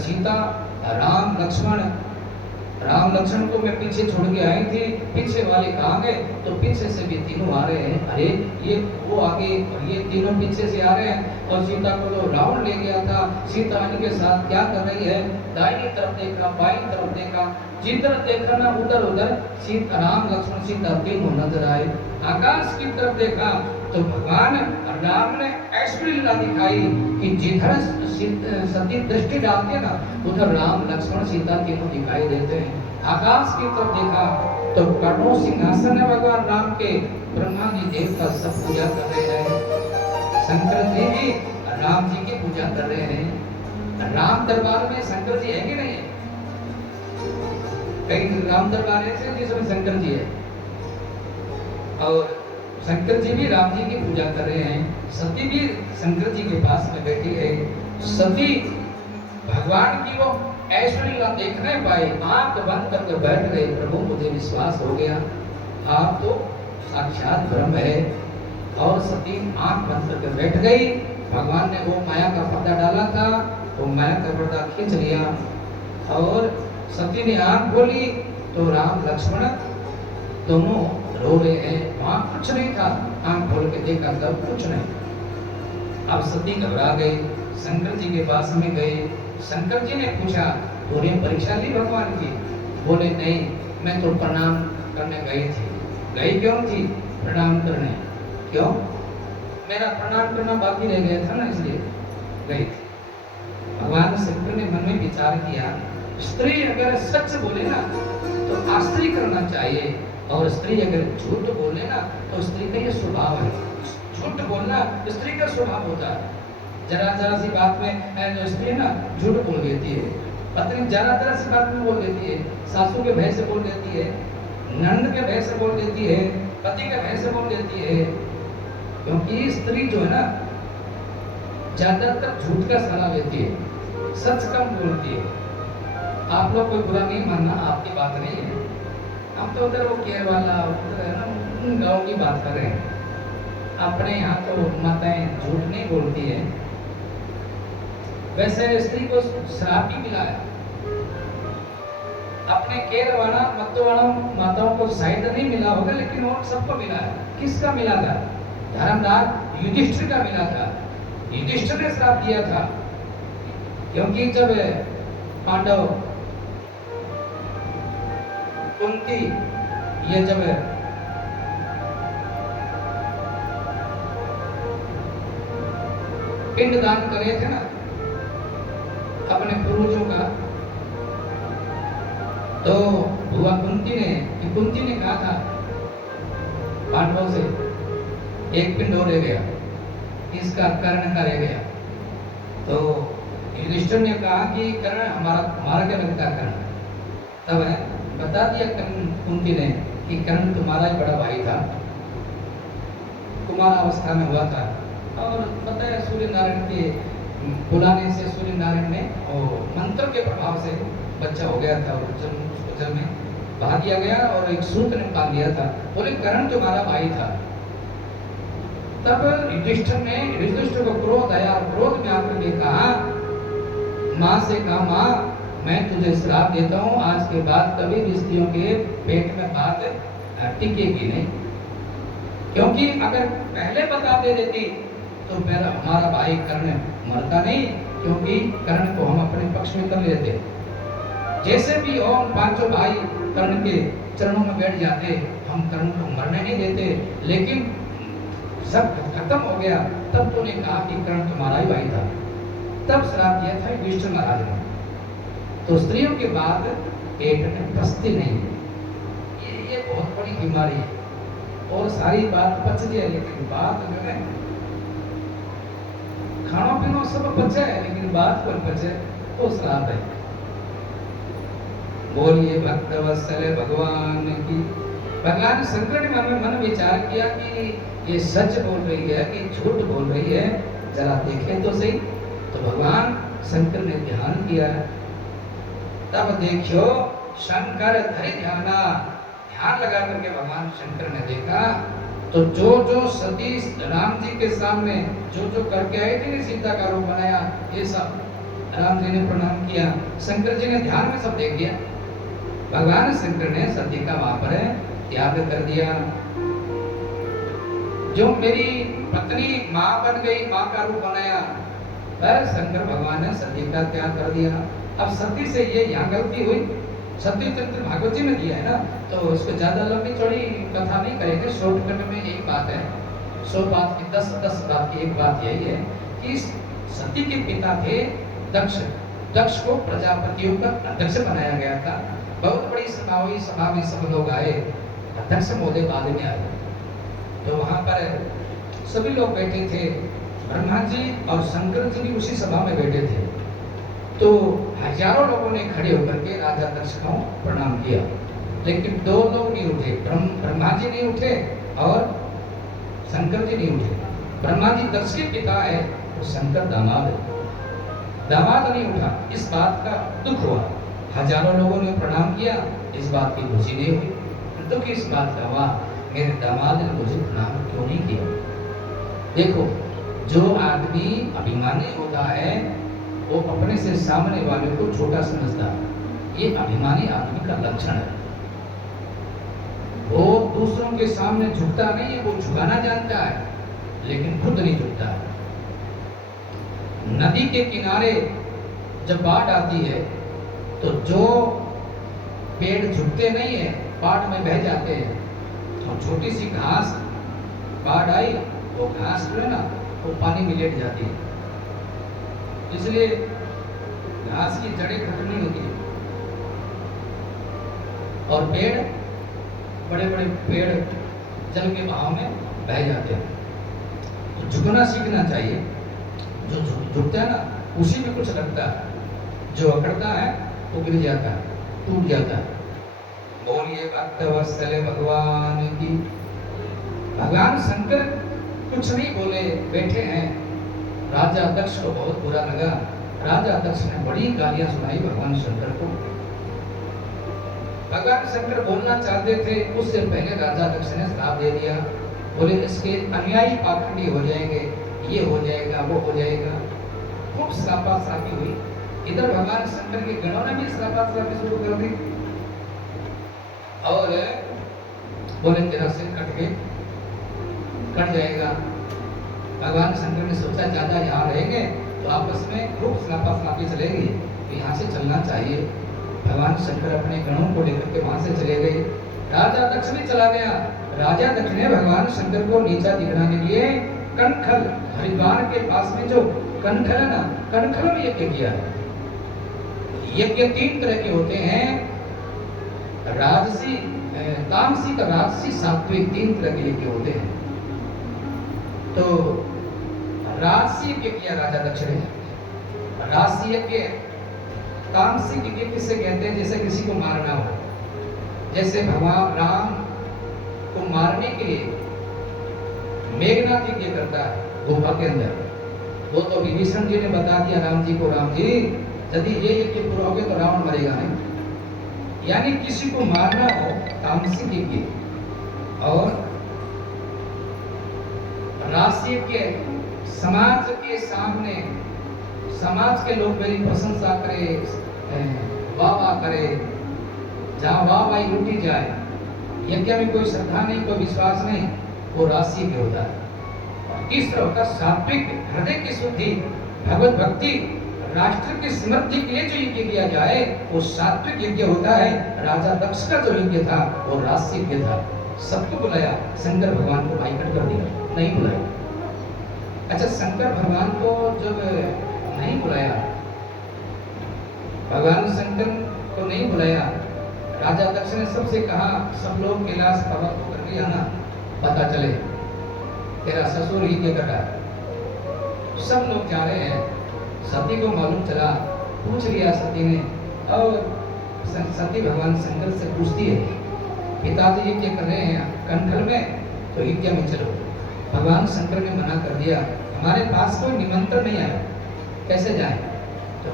सीता राम लक्ष्मण को मैं पीछे छोड़ के आई थी, पीछे वाले कहाँ गए? तो पीछे से भी तीनों आ रहे हैं। अरे ये वो आगे और ये तीनों पीछे से आ रहे हैं, और सीता को तो रावण ले गया था। सीता इनके साथ क्या कर रही है? दाहिनी तरफ देखा, बाईं तरफ देखा, जिधर देखा ना उधर उधर सीता राम लक्ष्मण सीता तीनों नजर आए। आकाश की तरफ देखा तो भगवान राम ने ऐश्वर्य लीला दिखाई कि जिधर सती दृष्टि डालते हैं ना उधर राम लक्ष्मण सीता तीनों दिखाई देते हैं। आकाश की तरफ देखा तो करोड़ों सिंहासन है भगवान राम के, ब्रह्मा जी देवता सब पूजा कर रहे हैं, शंकर जी भी राम जी की पूजा कर रहे हैं। राम दरबार में शंकर जी है कि नहीं है? कहीं राम दरबार ऐसे जिसमें शंकर जी है? और शंकर जी भी राम जी की पूजा कर रहे हैं, सती भी शंकर जी के पास में बैठी है। सती भगवान की वो ऐश्वर्य लीला देख नहीं पाई, आंख बंद करके बैठ गए। प्रभु मुझे विश्वास हो गया आप तो साक्षात ब्रह्म है। और सती आंख बंद करके बैठ गई। भगवान ने वो माया का पर्दा डाला था, वो माया का पर्दा खींच लिया और सती ने आंख खोली तो राम लक्ष्मण दोनों रो रहे हैं। वहां कुछ नहीं था, आंख खोल के देखा तब कुछ नहीं। अब सती घबरा गई, शंकर जी के पास में गए। शंकर जी ने पूछा तूने परीक्षा ली भगवान की? बोले नहीं, मैं तो प्रणाम करने गई थी। गई क्यों थी प्रणाम करने? क्यों? मेरा प्रणाम करना बाकी रह गया था ना, इसलिए गई थी। भगवान शंकर ने मन में विचार किया, स्त्री अगर सच बोले ना तो आश्चर्य करना चाहिए, और स्त्री अगर झूठ बोले ना तो स्त्री का ये स्वभाव है। झूठ बोलना स्त्री का स्वभाव होता है। जरा जरा सी बात में जो स्त्री ना झूठ बोल देती है, पत्नी जरा जरा सी बात में बोल देती है, सासू के भय से बोल देती है, नंद के भय से बोल देती है, पति के भय से बोल देती है। क्योंकि स्त्री जो है ना ज्यादातर झूठ का सलाह लेती है, सच कम बोलती है। आप लोग कोई बुरा नहीं मानना, आपकी बात नहीं है। हम तो उधर वो केयर वाला उधर है ना, उन गाँव की बात कर रहे हैं। अपने यहाँ तो माताएं झूठ नहीं बोलती है। वैसे स्त्री को श्राप भी मिला है। अपने केयर वाला मतवाला माताओं को शायद नहीं मिला होगा, लेकिन और सबको मिला है। किसका मिला था? धर्मराज युधिष्ठिर का मिला था। युधिष्ठिर ने श्राप दिया था, क्योंकि जब पांडव कुंती ये जब पिंडदान कर रहे थे ना अपने पूर्वजों का, तो बुआ कुंती ने कहा था पांडवों से एक पिंड और रह गया, इसका कर्ण का रह गया। तो युधिष्ठिर ने कहा कि कर्ण हमारा क्या लगता है कर्ण? तब है बता दिया कुंती ने कि कर्ण तुम्हारा ही बड़ा भाई था, कुमार अवस्था में हुआ था। और पता है सूर्य नारायण के बुलाने से सूर्य नारायण ने और मंत्र के प्रभाव से बच्चा हो गया था, और उसको जल में बहा दिया गया और एक सूत ने पाल दिया था। बोले कर्ण तुम्हारा भाई था। तब युधिष्ठिर को क्रोध आया, क्रोध में आकर के कहा, माँ से कहा माँ मैं तुझे श्राप देता हूँ, आज के बाद कभी भी स्त्रियों के पेट में बात टिकेगी नहीं। क्योंकि अगर पहले बता दे देती तो फिर हमारा भाई कर्ण मरता नहीं, क्योंकि कर्ण को हम अपने पक्ष में कर लेते। जैसे भी हो पांचों भाई कर्ण के चरणों में बैठ जाते, हम कर्ण को मरने नहीं देते। लेकिन सब खत्म हो गया, तब तूने कहा कि कर्ण तुम्हारा ही भाई था। तब श्राप दिया था युधिष्ठिर महाराज ने। तो स्त्रियों के बाद पेट में पचती नहीं, ये बहुत बड़ी बीमारी है। और सारी बात पच जाए, लेकिन बात जो है खाना पीना सब पचे है, लेकिन बात पर पचे तो श्राप है। बोलिए भक्त वत्सल भगवान की। भगवान शंकर ने मन विचार किया कि ये सच बोल रही है कि झूठ बोल रही है, जरा देखें तो सही। तो भगवान शंकर ने ध्यान किया। तब देखियो शंकर धरि ध्याना, ध्यान लगा करके भगवान शंकर ने देखा तो जो जो सती राम जी के सामने जो करके आए थे, सीता का रूप बनाया, ये सब राम जी ने प्रणाम किया। शंकर जी ने ध्यान में सब देख लिया। भगवान शंकर ने सती का वहां पर त्याग कर दिया। जो मेरी पत्नी माँ बन गई, माँ का रूप बनाया, पर शंकर भगवान ने सती का त्याग कर दिया। अब सती से ये यहाँ गलती हुई। सती चरित्र भागवत जी में दिया है ना, तो उसको ज्यादा लंबी चौड़ी कथा नहीं करेंगे, शॉर्टकट में एक बात है। 100 बात की 10 बात की एक बात यही है कि सती के पिता थे दक्ष। दक्ष को प्रजापतियों का अध्यक्ष बनाया गया था। बहुत बड़ी सभा हुई, सभा में सब लोग आए, अध्यक्ष महोदय बाद में आए। तो वहां पर सभी लोग बैठे थे, ब्रह्मा जी और शंकर जी भी उसी सभा में बैठे थे। तो हजारों लोगों ने खड़े होकर के राजा दक्ष को प्रणाम किया, लेकिन 2 लोग नहीं उठे। ब्रह्मा जी नहीं उठे और शंकर जी नहीं उठे। ब्रह्मा जी दक्ष के पिता है तो शंकर दामाद है, दामाद नहीं उठा। इस बात का दुख हुआ। हजारों लोगों ने प्रणाम किया, इस बात की खुशी नहीं हुई। दुख इस बात का हुआ, मेरे दामाद ने मुझे प्रणाम क्यों नहीं किया। देखो, जो आदमी अभिमानी होता है वो अपने से सामने वाले को छोटा समझता है। ये अभिमानी आदमी का लक्षण है। वो दूसरों के सामने झुकता नहीं है, वो झुकाना जानता है लेकिन खुद नहीं झुकता है। नदी के किनारे जब बाढ़ आती है तो जो पेड़ झुकते नहीं है, बाढ़ में बह जाते हैं। और छोटी सी घास बाढ़ आई, वो घास जो है ना वो पानी में लेट जाती है, इसलिए घास की जड़ें खटनी होती है। और पेड़, बड़े बड़े पेड़ जल के बहाव में बह जाते हैं। तो झुकना सीखना चाहिए। जो झुकता है ना उसी में कुछ लगता है, जो अकड़ता है वो गिर जाता है, टूट जाता है। बोलिए भक्तवत्सल भगवान की। भगवान शंकर कुछ नहीं बोले, बैठे हैं। राजा दक्ष को बहुत बुरा लगा। राजा दक्ष ने बड़ी गालियां सुनाई भगवान शंकर को। भगवान शंकर बोलना चाहते थे, उससे पहले राजा दक्ष ने श्राप दे दिया। बोले इसके अनुयायी पाखंडी हो जाएंगे, ये हो जाएगा, वो हो जाएगा। खूब श्रापाश्रापी हुई। इधर भगवान शंकर के गणों ने भी श्रापाश्रापी शुरू कर दी और बोले तेरा सिर कट जाएगा। भगवान शंकर ने सोचा ज्यादा यहाँ रहेंगे तो आपस में खूब श्रापाश्रापी चलेगी, तो यहाँ से चलना चाहिए। भगवान शंकर अपने गणों को लेकर के वहां से चले गए। राजा दक्ष भी चला गया। राजा दक्ष ने भगवान शंकर को नीचा दिखाने के लिए कनखल, हरिद्वार के पास में जो कनखल है ना, कनखल में यज्ञ किया है। यज्ञ 3 तरह के होते हैं, राजसी, तामसिक, राजसी, सात्विक, 3 तरह के यज्ञ होते हैं। तो राजसी यज्ञ किया राजा दक्ष ने। राजसी यज्ञ, तामसिक यज्ञ किसे कहते हैं? जैसे किसी को मारना हो, जैसे भगवान राम को मारने के लिए मेघनाथ यज्ञ करता है गुफा के अंदर। वो तो विभीषण जी ने बता दिया राम जी को, राम जी यदि ये यज्ञ पूरा हो गया तो रावण मरेगा नहीं। यानी किसी को मारना हो, तामसिक यज्ञ। और राजसी यज्ञ, समाज के सामने, समाज के लोग मेरी प्रशंसा करे, वाह वाह करे, जहाँ वाह वाही लूटी जाए, यज्ञ में कोई श्रद्धा नहीं, कोई विश्वास नहीं, वो राशि में होता है। और तीसरा होता है सात्विक, हृदय की शुद्धि, भगवत भक्ति, राष्ट्र की समृद्धि के लिए जो यज्ञ किया जाए वो सात्विक यज्ञ होता है। राजा दक्ष का जो यज्ञ था वो राशि यज्ञ था। सबको बुलाया, शंकर भगवान को बाइकट कर दिया, नहीं बुलाया। अच्छा, शंकर भगवान को जब नहीं बुलाया, भगवान शंकर को नहीं बुलाया, राजा दक्ष ने सबसे कहा सब लोग कैलाश पर्वत को करके आना, पता चले तेरा ससुर ही क्या कर रहा है। सब लोग जा रहे हैं। सती को मालूम चला, पूछ लिया सती ने, और सती भगवान शंकर से पूछती है पिताजी यज्ञ कर रहे हैं कनखल में, तो यज्ञ में चलो। भगवान शंकर ने मना कर दिया, हमारे पास कोई निमंत्रण नहीं आया, कैसे जाए। तो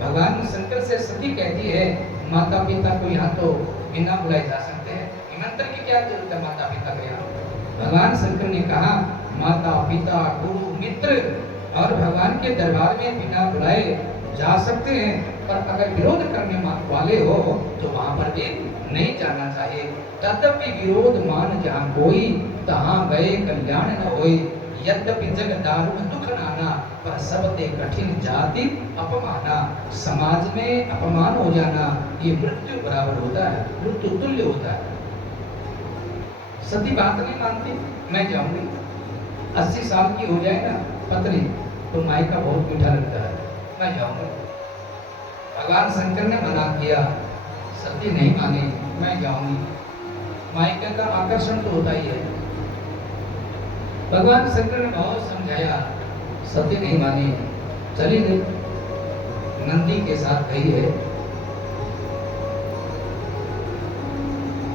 भगवान शंकर से सती कहती है माता पिता को यहाँ तो बिना बुलाए जा सकते हैं, निमंत्रण की क्या जरूरत है माता पिता को यहाँ। भगवान शंकर ने कहा माता पिता गुरु मित्र और भगवान के दरबार में बिना बुलाए जा सकते हैं, पर अगर विरोध करने वाले हो तो वहां पर भी नहीं जाना चाहिए। तदपि विरोध मान जहाँ कोई, तहाँ गए कल्याण न होई। यद्यपि जग दारुण दुख नाना, पर सबते कठिन जाति अपमाना। समाज में अपमान हो जाना ये मृत्यु बराबर होता है, मृत्यु तुल्य होता है। सती बात नहीं मानती, मैं जाऊंगी। 80 साल की हो जाए ना पत्नी तो मायका बहुत मीठा लगता है, मैं जाऊंगा। भगवान शंकर ने मना किया, सती नहीं मानी, मैं जाऊंगी। मायका का आकर्षण तो होता ही है। भगवान शंकर ने बहुत समझाया, सती नहीं मानी, चली गई, नंदी के साथ गई है।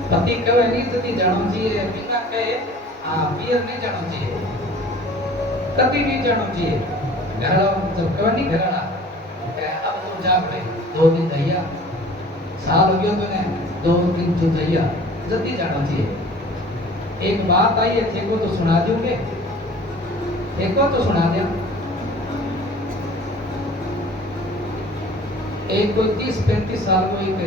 पति कहे नहीं सती जानो जी बिना कहे हाँ पियर नहीं जाना चाहिए, कभी नहीं जाना चाहिए। घर जब कभी नहीं घर अब तो जा भाई 2 दिन भैया साल हो गया तो ने 2 दिन तू भैया जल्दी जाना चाहिए। एक बात आई है थे को तो सुना दूंगे, एक को तो सुना दिया। एक कोई 30-35 साल को एक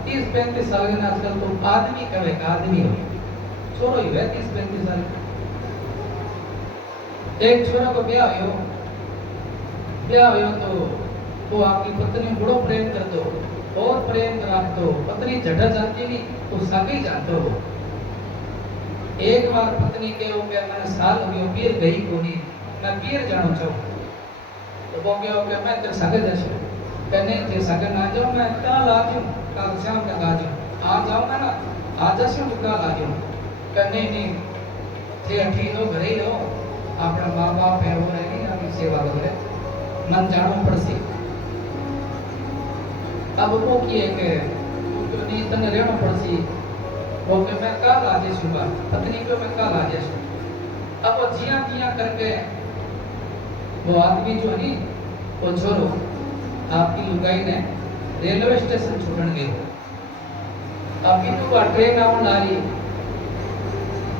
30-35 साल के आजकल तो आदमी कहे का आदमी हो छोरो ही है 30-35 साल। एक छोरा को ब्याह हो तो वो आपकी पत्नी बड़ो प्रेम कर दो और प्रेम कर दो, पत्नी झटा जानती नहीं तो सागे जानते हो। एक बार पत्नी के हो गया मैंने साल हो गया पीर गई को नहीं, मैं पीर जाना चाहूँ तो वो क्या हो गया मैं तेरे सागे जैसे कहने थे सागे ना जाओ मैं कल आ जाऊँ, कल शाम तक आ जाऊँ, आज जाऊँगा ना आज जैसे तो कल आ जाऊँ। कहने नहीं थे ठीक हो घर ही रहो, अपना माँ बाप है वो रहेगी अपनी सेवा वगैरह मन जानो पड़सी। अब वो किए के नहीं तने रहना पड़सी वो के मैं कल आ जाऊँगा, पत्नी को मैं कल आ जाऊँ। अब वो जिया जिया करके वो आदमी जो नहीं वो छोरो आपकी लुगाई ने रेलवे स्टेशन छोड़न गए। अभी तो ट्रेन आवन ला रही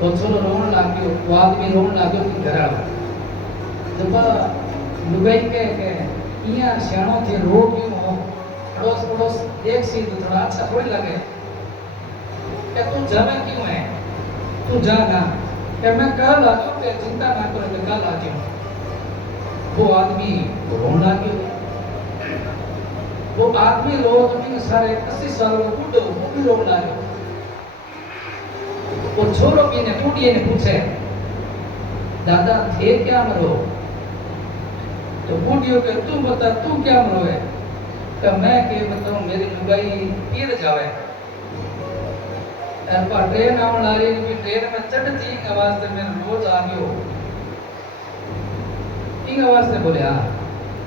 वो छोरो रोन लाग गयो, वो आदमी रोन लाग गयो कि घर आओ। जब लुगाई के इया सियाणो थे रो क्यों हो, अड़ोस पड़ोस एक सी तो थोड़ा अच्छा थोड़ी लगे कि तू जावे क्यों है, तू जा ना कि मैं कल आ जाऊँ ते चिंता ना करो मैं कल आ जाऊँ। वो आदमी रोन लाग गयो। वो आदमी रो तो सारे 80 साल का बूढ़ो वो भी रोन लाग गयो। वो छोरो भी ने बूढ़िए ने पूछे दादा थे क्या मरो, तो बूढ़ियों के तू बता तू क्या मरो है, तो मैं के बताऊं मेरी लुगाई पीर जावे। पर ट्रेन आवन ला रही भी ट्रेन में चढ़ती आवाज से मेरे रोज आ गयो। इन आवाज से बोले हाँ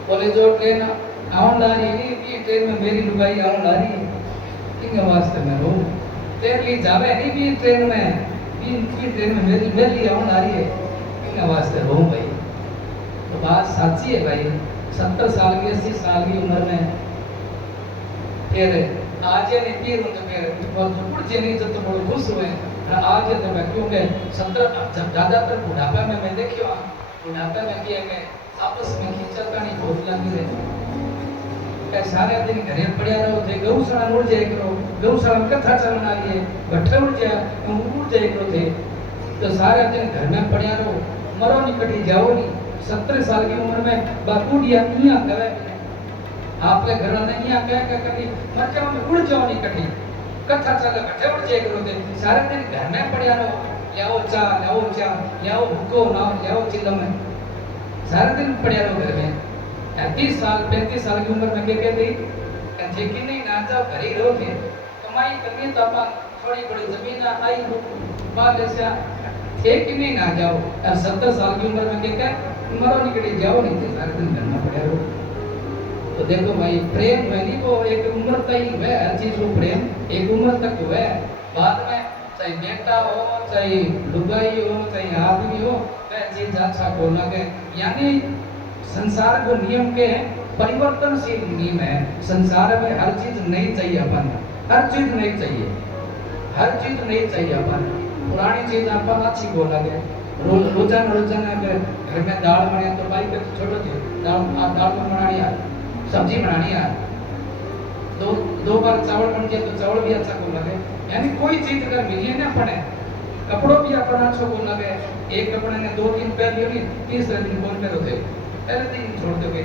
बोले जो ट्रेन आवन ला रही है ये ट्रेन में मेरी लुगाई आवन ला रही है। इन आवाज से मैं रो तेरे लिए जावे नहीं भी ट्रेन में भी ट्रेन में मेरे लिए आवन ला रही है। इन आवाज से रो भाई। तो बात सच्ची है भाई, 70 साल की 80 साल की उम्र में फिर आज ने पीर तो फिर बहुत जे नहीं जब तो बड़े खुश हुए आज तो मैं क्योंकि 70 जब ज्यादातर बुढ़ापा में मैं देखियो बुढ़ापा में किया के आपस में खींचता नहीं बहुत लगी रहे सारे दिन घरे पड़िया रहो थे गौशाला उड़ जाए करो, गौशाला में कथा चलना रही है भट्ठे उड़ जाए करो थे तो सारे दिन घर में पड़िया रहो, मरो नहीं कटी जाओ नहीं। 70 साल की उम्र में बापूडिया इया कहे आपके घर में इया कह कभी मर जाओ में उड़ जाओ नहीं कटी कथा चले भट्ठे उड़ जाए करो थे सारे दिन घर में पड़िया रहो लाओ चा लाओ हुक्को ना लाओ चिल्लम में सारे दिन पड़िया रहो घर में। 30 साल 35 साल की उम्र में क्या कहते थे कि नहीं ना जाओ घर ही रहो थे कमाई करनी तो अपन थोड़ी बड़ी जमीन आई हो बाल ऐसा थे कि नहीं ना जाओ। 70 साल की उम्र में क्या मरो निकली जाओ नहीं थे सारे दिन घर में पड़े रहो। तो देखो भाई प्रेम है नहीं वो एक उम्र तक ही हुआ हर चीज वो प्रेम एक उम्र तक हुआ है, बाद में चाहे बेटा हो चाहे लुगाई हो चाहे आदमी हो वह चीज अच्छा को लगे। यानी संसार को नियम के परिवर्तनशील नियम है। संसार में हर चीज नहीं चाहिए अपन, हर चीज नहीं चाहिए, हर चीज नहीं चाहिए अपन। पुरानी चीज अपन अच्छी को लगे रोजाना घर में दाल बने तो भाई के छोटो थे दाल बनानी है सब्जी बनानी है दो बार चावल बन जाए तो चावल भी अच्छा को लगे। यानी कोई चीज अगर मिलिए ना पड़े कपड़ों भी अपना अच्छा को लगे। एक कपड़े ने 2-3 पैर लिए नहीं तीसरे दिन कौन पैर होते पहले दिन छोड़ दो गए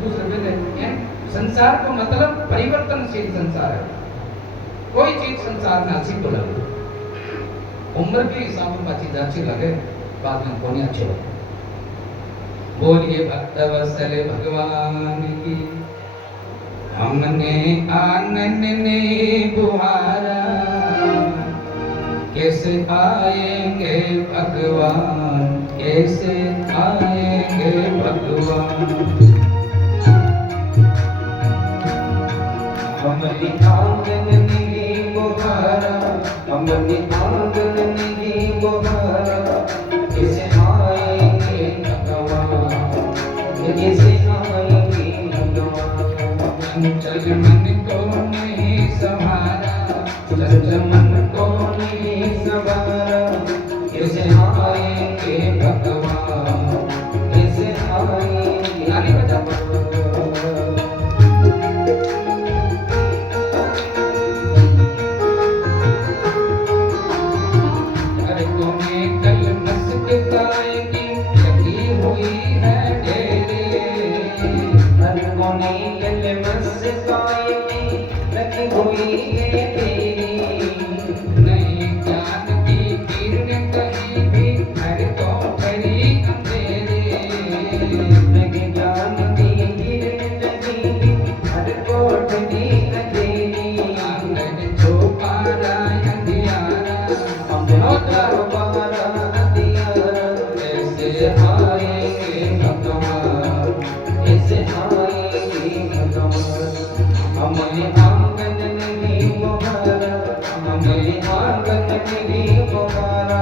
दूसरे पहले। संसार को मतलब परिवर्तनशील संसार है, कोई चीज संसार में अच्छी को लगे उम्र के हिसाब में चीज अच्छी लगे बाद में कौन अच्छी लगे। बोलिए भक्त वत्सल भगवान की हमने आंगन ने बुहारा कैसे आएंगे भगवान कैसे आएंगे भगवान। हमारी आंगन ने बुहारा हमारी आंगन ने आएंगे भगवान, कैसे आएंगे। ताली बजा। सड़कों में कल मस्जिदाएं की लगी हुई है ढेरे, सड़कों में कल मस्जिदाएं की लगी हुई है ढेरे। नहीं ज्ञान की किरण कहीं भी हर तो भरी अंधेरे, नहीं ज्ञान की किरण कहीं भी हर को भरी अंधेरे। आंगन छुपारा अंधियारा, हमारा अंधियारा, कैसे आएंगे भगवान, कैसे आएंगे भगवान। हमारे आंगन में तुम्हारा, हमारे आंगन में तुम्हारा,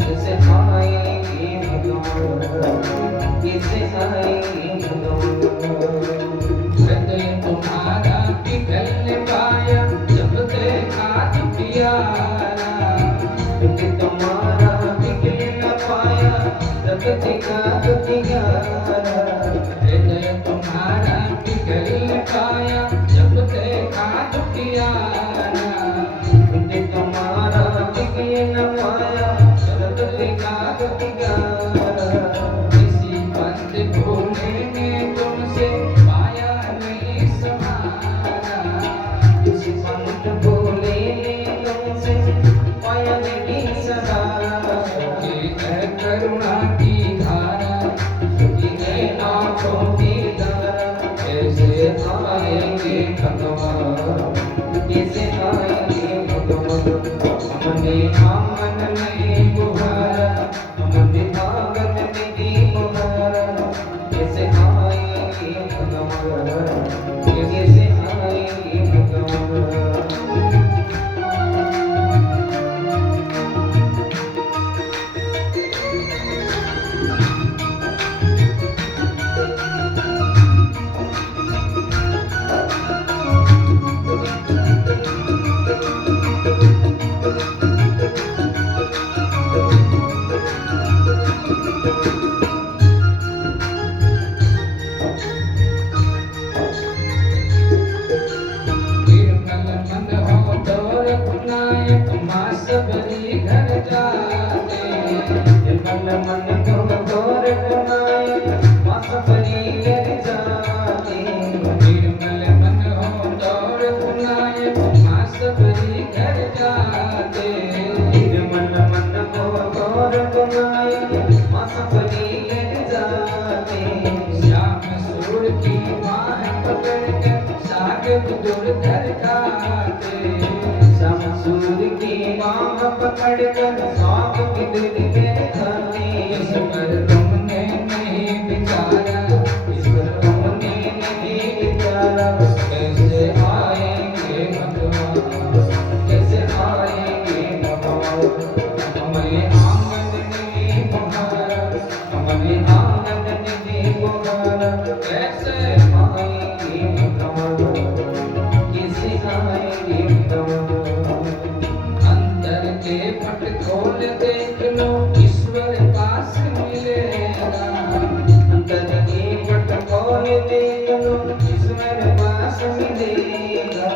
कैसे आएंगे भगवान, कैसे आएंगे भगवान। हृदय तुम्हारा पिघल पाया जब देखा प्यारा, हृदय तुम्हारा पिघल पाया जब देखा प्यारा। हृदय तुम्हारा पिघल पाया जब देखा प्यारा, हृदय तुम्हारा पिघल पाया जब देखा प्यारा। किसी बंद भोले ने तुमसे पाया नहीं सहारा, किसी बंद भोले ने तुमसे पाया नहीं सहारा। ये है करुणा की धारा, ये है आंखों की धारा, कैसे आएंगे भगवान, कैसे आएंगे भगवान। हमने आंगन में बुहारा, हमने आंगन में बुहारा, कैसे आएंगे भगवान, कैसे आएंगे भगवान। निर्मल मन हो दौर नायक माँ सबरी घर जाते, निर्मल मन हो दौर नायक माँ सबरी घर जाते। निर्मल मन हो दौर नायक माँ सबरी घर जाते, निर्मल मन हो दौर नायक माँ सबरी घर जाते। श्याम सूर की बाह पकड़ कर सागर दूर घर खाते, श्याम सूर की बाह पकड़ कर सागर दूर घर खाते। इस पर तुमने नहीं विचारा, इस पर तुमने नहीं विचारा, कैसे आएंगे भगवान, कैसे आएंगे भगवान। हमारे आंगन में तुम्हारा, हमारे आंगन में तुम्हारा, कैसे आएंगे भगवान, कैसे आएंगे भगवान। अंतर के पट खोल देख लो ईश्वर पास मिलेगा, अंतर के पट खोल देख लो ईश्वर पास मिलेगा।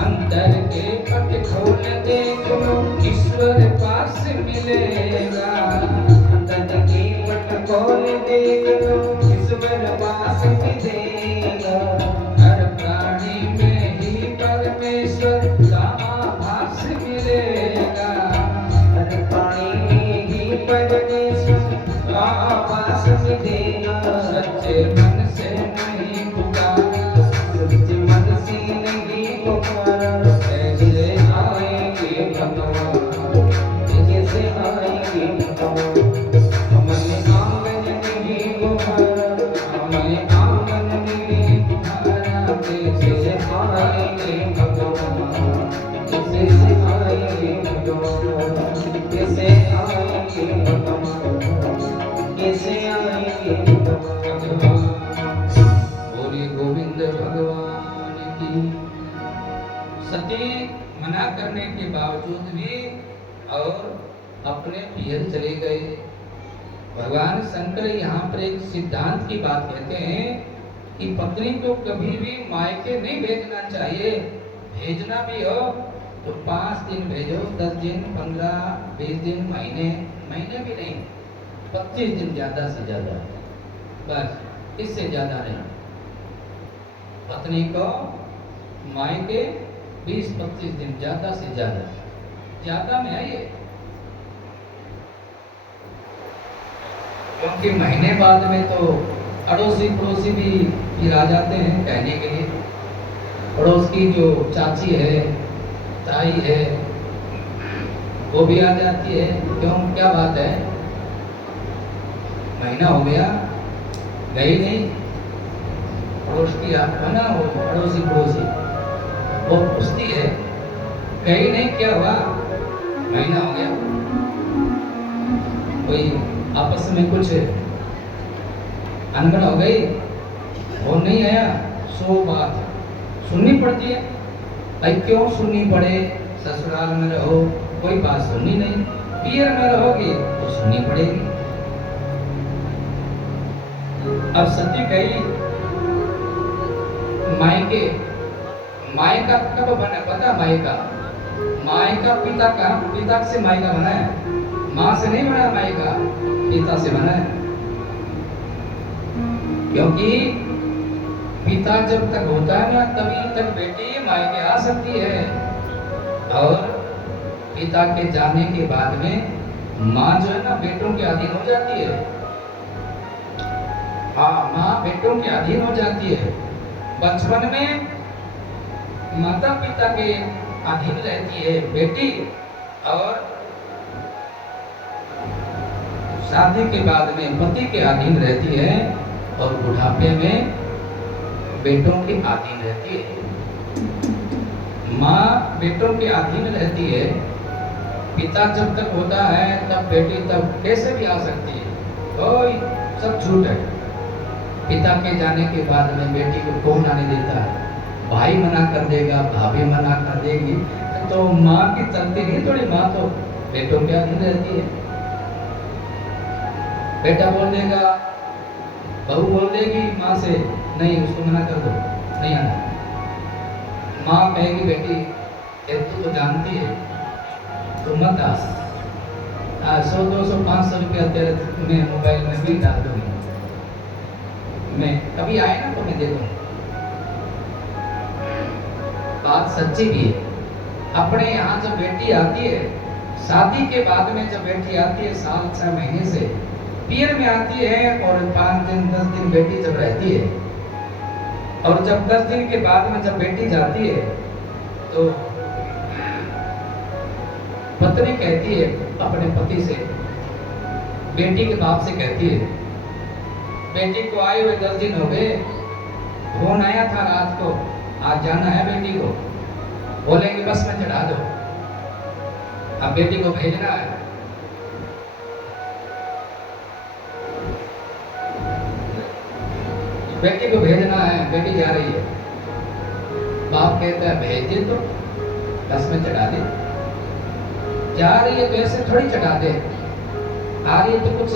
अंतर के पट खोल देख लो ईश्वर पास मिलेगा, अंतर के पट खोल देख लो ईश्वर पास मिलेगा। हर प्राणी में ही परमेश्वर का आभास मिलेगा, हर प्राणी में ही परमेश्वर का आभास मिलेगा। सच्चे मन से नहीं पुकारा, सच्चे मन से नहीं पुकारा, कैसे आएंगे भगवान, कैसे आएंगे भगवान। हमारे आंगन में बुहारा, हमारे आंगन में बुहारा, कैसे आएंगे भगवान, कैसे आएंगे भगवान, कैसे आएंगे भगवान, कैसे आएंगे भगवान। बोले गोविंद भगवान की। सती मना करने के बावजूद भी और अपने पियर चले गए। भगवान शंकर यहाँ पर एक सिद्धांत की बात कहते हैं कि पत्नी को कभी भी मायके नहीं भेजना चाहिए। भेजना भी हो तो 5 दिन भेजो, 10 दिन, 15, 20 दिन, महीने भी नहीं, 25 दिन ज्यादा से ज्यादा, बस, इससे ज्यादा नहीं। पत्नी को मायके 20-25 दिन, ज्यादा से ज्यादा में है ये। क्योंकि महीने बाद में तो अड़ोसी पड़ोसी भी फिर आ जाते हैं कहने के लिए। पड़ोस की जो चाची है, ताई है, वो भी आ जाती है, क्यों, क्या बात है, महीना हो गया गई नहीं। पड़ोस की बना वो अड़ोसी पड़ोसी, वो पूछती है गई नहीं, क्या हुआ, महीना हो गया। कोई आपस में कुछ अनबन हो गई, वो नहीं आया, सो बात सुननी पड़ती है। भाई क्यों सुननी पड़े, ससुराल में रहो कोई बात सुननी नहीं, पियर में रहोगे तो सुननी पड़ेगी। अब सती गई मायके। मायका कब बना पता, मायका पिता से मायका बना है, माँ से नहीं बना मायका, पिता से बना है। क्योंकि पिता जब तक होता है ना तभी तक बेटी मायके आ सकती है, और पिता के जाने के बाद में माँ जो है ना बेटों के अधीन हो जाती है। हाँ, माँ बेटों के अधीन हो जाती है। बचपन में माता पिता के अधीन रहती है बेटी, और शादी के बाद में पति के अधीन रहती है, और बुढ़ापे में बेटों के अधीन रहती है। माँ बेटों के अधीन रहती है, पिता जब तक होता है तब बेटी तब कैसे भी आ सकती है, कोई सब छूट है। पिता के जाने के बाद में बेटी को कौन आने देता है, भाई मना कर देगा, भाभी मना कर देगी, तो माँ की चलती नहीं थोड़ी, माँ तो बेटों के अधीन रहती है। बेटा बोल देगा, बहू बोल देगी माँ से, नहीं उसको मना कर दो, नहीं आना। माँ कहेगी बेटी तू तो जानती है, तो मत आ, 100, 200, 500 रुपया तेरे में मोबाइल में बिल डाल दूंगी, मैं कभी आए ना तो मैं दे दूंगा। बात सच्ची भी है। अपने यहाँ जब बेटी आती है, शादी के बाद में जब बेटी आती है, साल 6 महीने से पियर में आती है, और 5 दिन 10 दिन बेटी जब रहती है, और जब 10 दिन के बाद में जब बेटी जाती है, तो पत्नी कहती है अपने पति से, बेटी के बाप से कहती है, बेटी को आए हुए 10 दिन हो गए, फोन आया था रात को, आज जाना है बेटी को, बोलेंगे बस में चढ़ा दो, अब बेटी को भेजना है। बेटी को भेजना है, बेटी जा रही है, बाप कहता है भेज दे, तो बस में चढ़ा दे। जा रही है तो ऐसे थोड़ी चढ़ा दे, आ रही है तो कुछ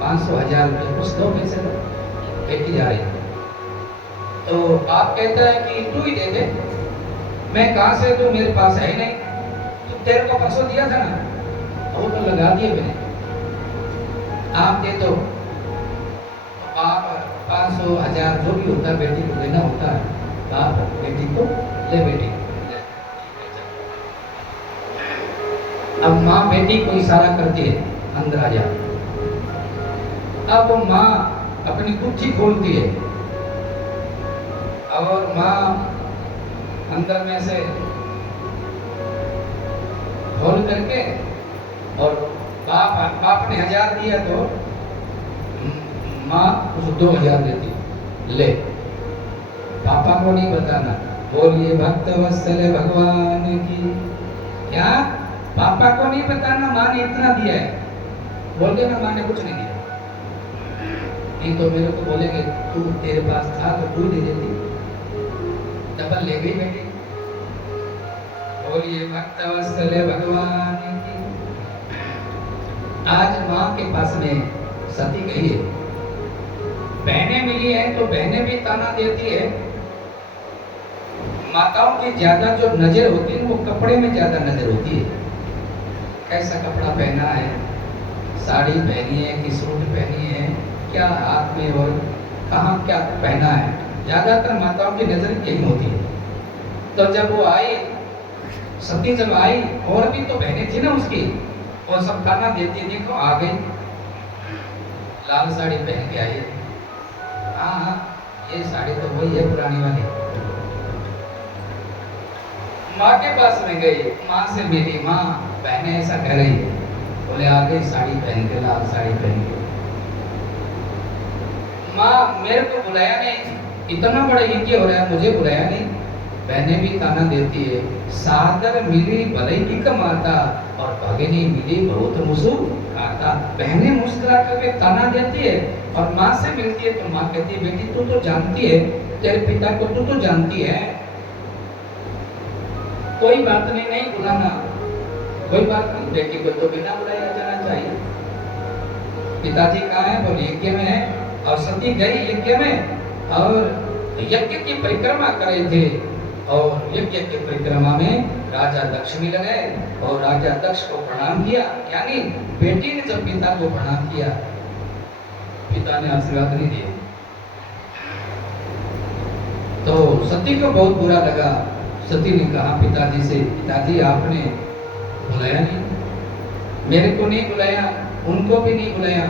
500, 1000 रुपये कुछ दो, पैसे दो, बेटी जा रही है। तो बाप कहता है कि तू ही दे दे, मैं कहाँ से दूं, मेरे पास है ही नहीं, तो तेरे को परसों दिया था ना, वो तो लगा दिए मैंने, आप दे दो। तो आप 500, 1000 जो भी होता है बेटी को देना होता है, आप बेटी को ले, बेटी अब माँ बेटी को इशारा करती है अंदर आ जा। अब माँ अपनी कुर्सी खोलती है, और माँ अंदर में से खोल करके, और बाप ने 1000 दिया तो माँ उसको 2000 देती, ले पापा को नहीं बताना, बोलिए भक्त वत्सल भगवान की। क्या पापा को नहीं बताना, माँ ने इतना दिया है, बोल देना माँ ने कुछ नहीं दिया, नहीं तो मेरे को बोलेंगे तू तेरे पास था तो तू दे देती, डबल ले गई बेटी। बोलिए भक्त वत्सल भगवान की। आज माँ के पास में सती गई है, बहनें मिली हैं तो बहनें भी ताना देती है। माताओं की ज्यादा जो नजर होती है वो कपड़े में ज्यादा नजर होती है, कैसा कपड़ा पहना है, साड़ी पहनी है कि सूट पहनी है, क्या हाथ में और कहाँ क्या पहना है, ज्यादातर माताओं की नजर यही होती है। तो जब वो आई, सती जब आई, और भी तो बहनें थी ना उसकी, और सब ताना देती, देखो आ गई, लाल साड़ी पहन के आई। हाँ हाँ, ये साड़ी तो वही है पुरानी वाली। माँ के पास में गई, माँ से मिली, माँ बहने ऐसा कह रही है, बोले आ गई साड़ी पहन के, लाल साड़ी पहन के। माँ मेरे को बुलाया नहीं, इतना बड़ा यज्ञ हो रहा है, मुझे बुलाया नहीं। बहने भी ताना देती है, सादर मिली भले की कमाता और भगिनी मिली बहुत मुस्कुराता। बहने मुस्कुरा करके ताना देती है, और माँ से मिलती है तो माँ कहती है बेटी तू तो जानती है, तेरे पिता को तू तो जानती है, कोई बात नहीं, नहीं बुलाना, कोई बात नहीं, बेटी को तो बिना बुलाया जाना चाहिए। पिताजी कहाँ है, बोले यज्ञ में है। और सती गई यज्ञ में, और यज्ञ की परिक्रमा कर रहे थे, और यज्ञ की परिक्रमा में राजा दक्ष भी लगे, और राजा दक्ष को प्रणाम किया, यानी बेटी ने जब पिता को प्रणाम किया, पिता ने आशीर्वाद नहीं दिया, तो सती को बहुत बुरा लगा। सती ने कहा पिताजी से, पिताजी आपने बुलाया नहीं, मेरे को नहीं बुलाया, उनको भी नहीं बुलाया।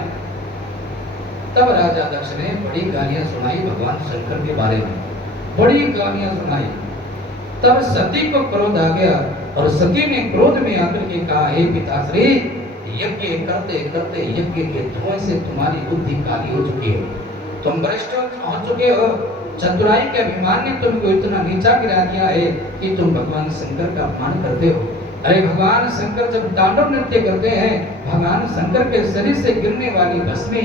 तब राजा दक्ष ने बड़ी गालियां सुनाई भगवान शंकर के बारे में, बड़ी गालियां सुनाई। तब सती को क्रोध आ गया, और सती ने क्रोध में आकर के कहा हे पिताश्री, यज्ञ करते करते यज्ञ के धुएं से तुम्हारी बुद्धि काली हो चुकी है, तुम भ्रष्ट हो चुके हो, चतुराई के अभिमान ने तुमको इतना नीचा गिरा दिया है कि तुम भगवान शंकर का अपमान करते हो। अरे भगवान शंकर जब तांडव नृत्य करते हैं, भगवान शंकर के शरीर से गिरने वाली भस्मी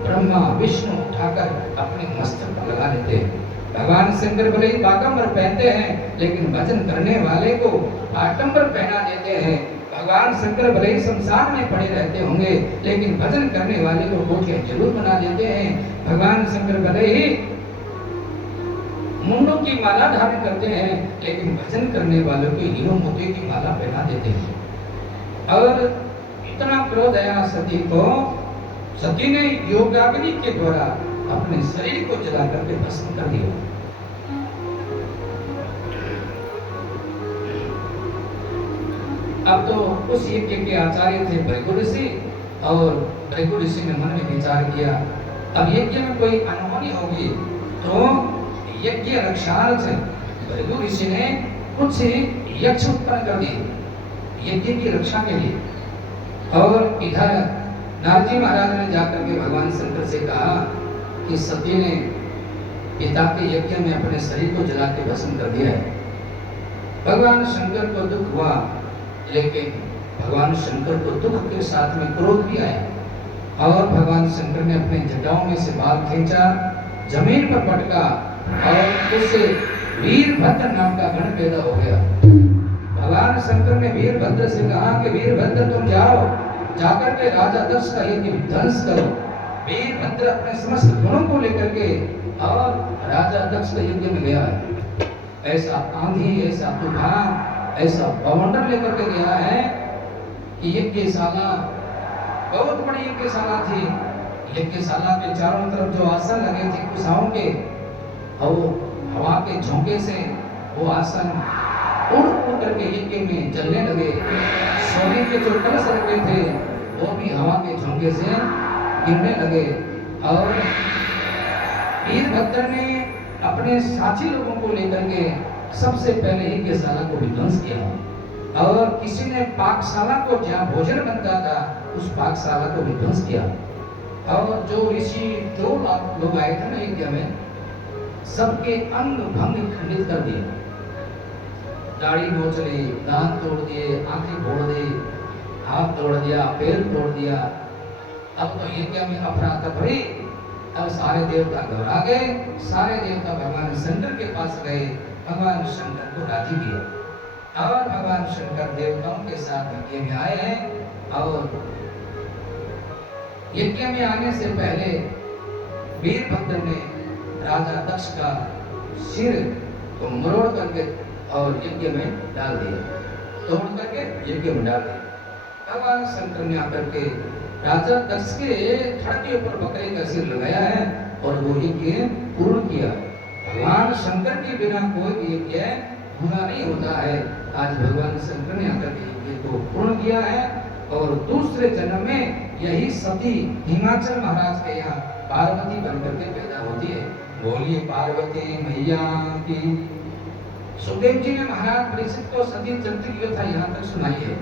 ब्रह्मा विष्णु उठाकर अपने मस्तक पर लगा लेते हैं। भगवान शंकर भले ही बागंबर पहनते हैं, लेकिन भजन करने वाले को आडंबर पहना देते हैं। भगवान शंकर भले ही संसार में पड़े रहते होंगे, लेकिन भजन करने वाले को कोठियां जरूर बना देते हैं। भगवान शंकर भले ही मुंडों की माला धारण करते हैं, लेकिन भजन करने वालों को हीरो मोती की माला पहना देते हैं। और इतना क्रोध आया सती को, सती ने योगाग्नि के द्वारा अपने शरीर को जला करके भस्म कर दिया। अब तो उस यज्ञ के आचार्य थे भृगु ऋषि, और भृगु ऋषि ने मन में विचार किया, अब यज्ञ में कोई अनहोनी होगी, तो यज्ञ रक्षार्थ भृगु ऋषि ने कुछ यक्ष उत्पन्न कर दिए यज्ञ की रक्षा के लिए। और इधर नारजी महाराज ने जाकर के भगवान शंकर से कहा कि सती ने पिता के यज्ञ में अपने शरीर को जला के भस्म कर दिया है। भगवान शंकर को दुख हुआ, लेकिन भगवान शंकर को दुख के साथ में क्रोध भी आया, और भगवान शंकर ने अपने जटाओं में से बाल खींचा, जमीन पर पटका, और उससे वीरभद्र नाम का गण पैदा हो गया। भगवान शंकर ने वीरभद्र से कहा कि वीरभद्र तुम जाओ, जाकर के राजा दक्ष का यज्ञ ध्वंस करो। वीरभद्र अपने समस्त गुणों को लेकर के और राजा दक्ष के यज्ञ में गया है। ऐसा आंधी, ऐसा तूफान, ऐसा बवंडर लेकर के गया है कि यज्ञशाला बहुत बड़ी यज्ञशाला थी। यज्ञशाला के चारों तरफ जो आसन लगे थे कुशाओं के, और हवा के झोंके से वो आसन उड़ उड़ करके यज्ञ में जलने लगे। सोने के जो कलश रखे थे वो भी हवा के झोंके से गिरने लगे। और वीरभद्र ने अपने साथी लोगों को लेकर के सबसे पहले यज्ञशाला को विध्वंस किया, और किसी ने पाकशाला को जहाँ भोजन बनता था उस पाकशाला को विध्वंस किया। और जो ऋषि 2 लाख लोग आए थे ना यज्ञ में, सबके अंग भंग खंडित कर दिए, दाढ़ी नोच ली, दांत तोड़ दिए, आंखें फोड़ दी, हाथ तोड़ दिया, पैर तोड़ दिया। अब तो यज्ञ में अफरा तफरी। अब सारे देवता घबरा गए, सारे देवता भगवान शंकर के पास गए, भगवान शंकर को राजी किया, और भगवान शंकर देवताओं के साथ यज्ञ में आए हैं। और यज्ञ में आने से पहले वीरभद्र ने राजा दक्ष का सिर को मरोड़ करके और यज्ञ में डाल दिया, तोड़ करके यज्ञ में डाल दिया। भगवान शंकर ने आकर के राजा दक्ष के धड़ के ऊपर बकरे का सिर लगाया है और वो यज्ञ पूर्ण किया। भगवान शंकर के बिना कोई भी यज्ञ पूरा नहीं होता है। आज भगवान शंकर ने आकर के यज्ञ को पूर्ण किया है और दूसरे जन्म में यही सती हिमाचल महाराज के यहाँ पार्वती बनकर के पैदा होती है। बोलिए पार्वती मैया की। सुखदेव जी ने महाराज परीक्षित को सती चरित्र की कथा यहाँ तक सुनाई है।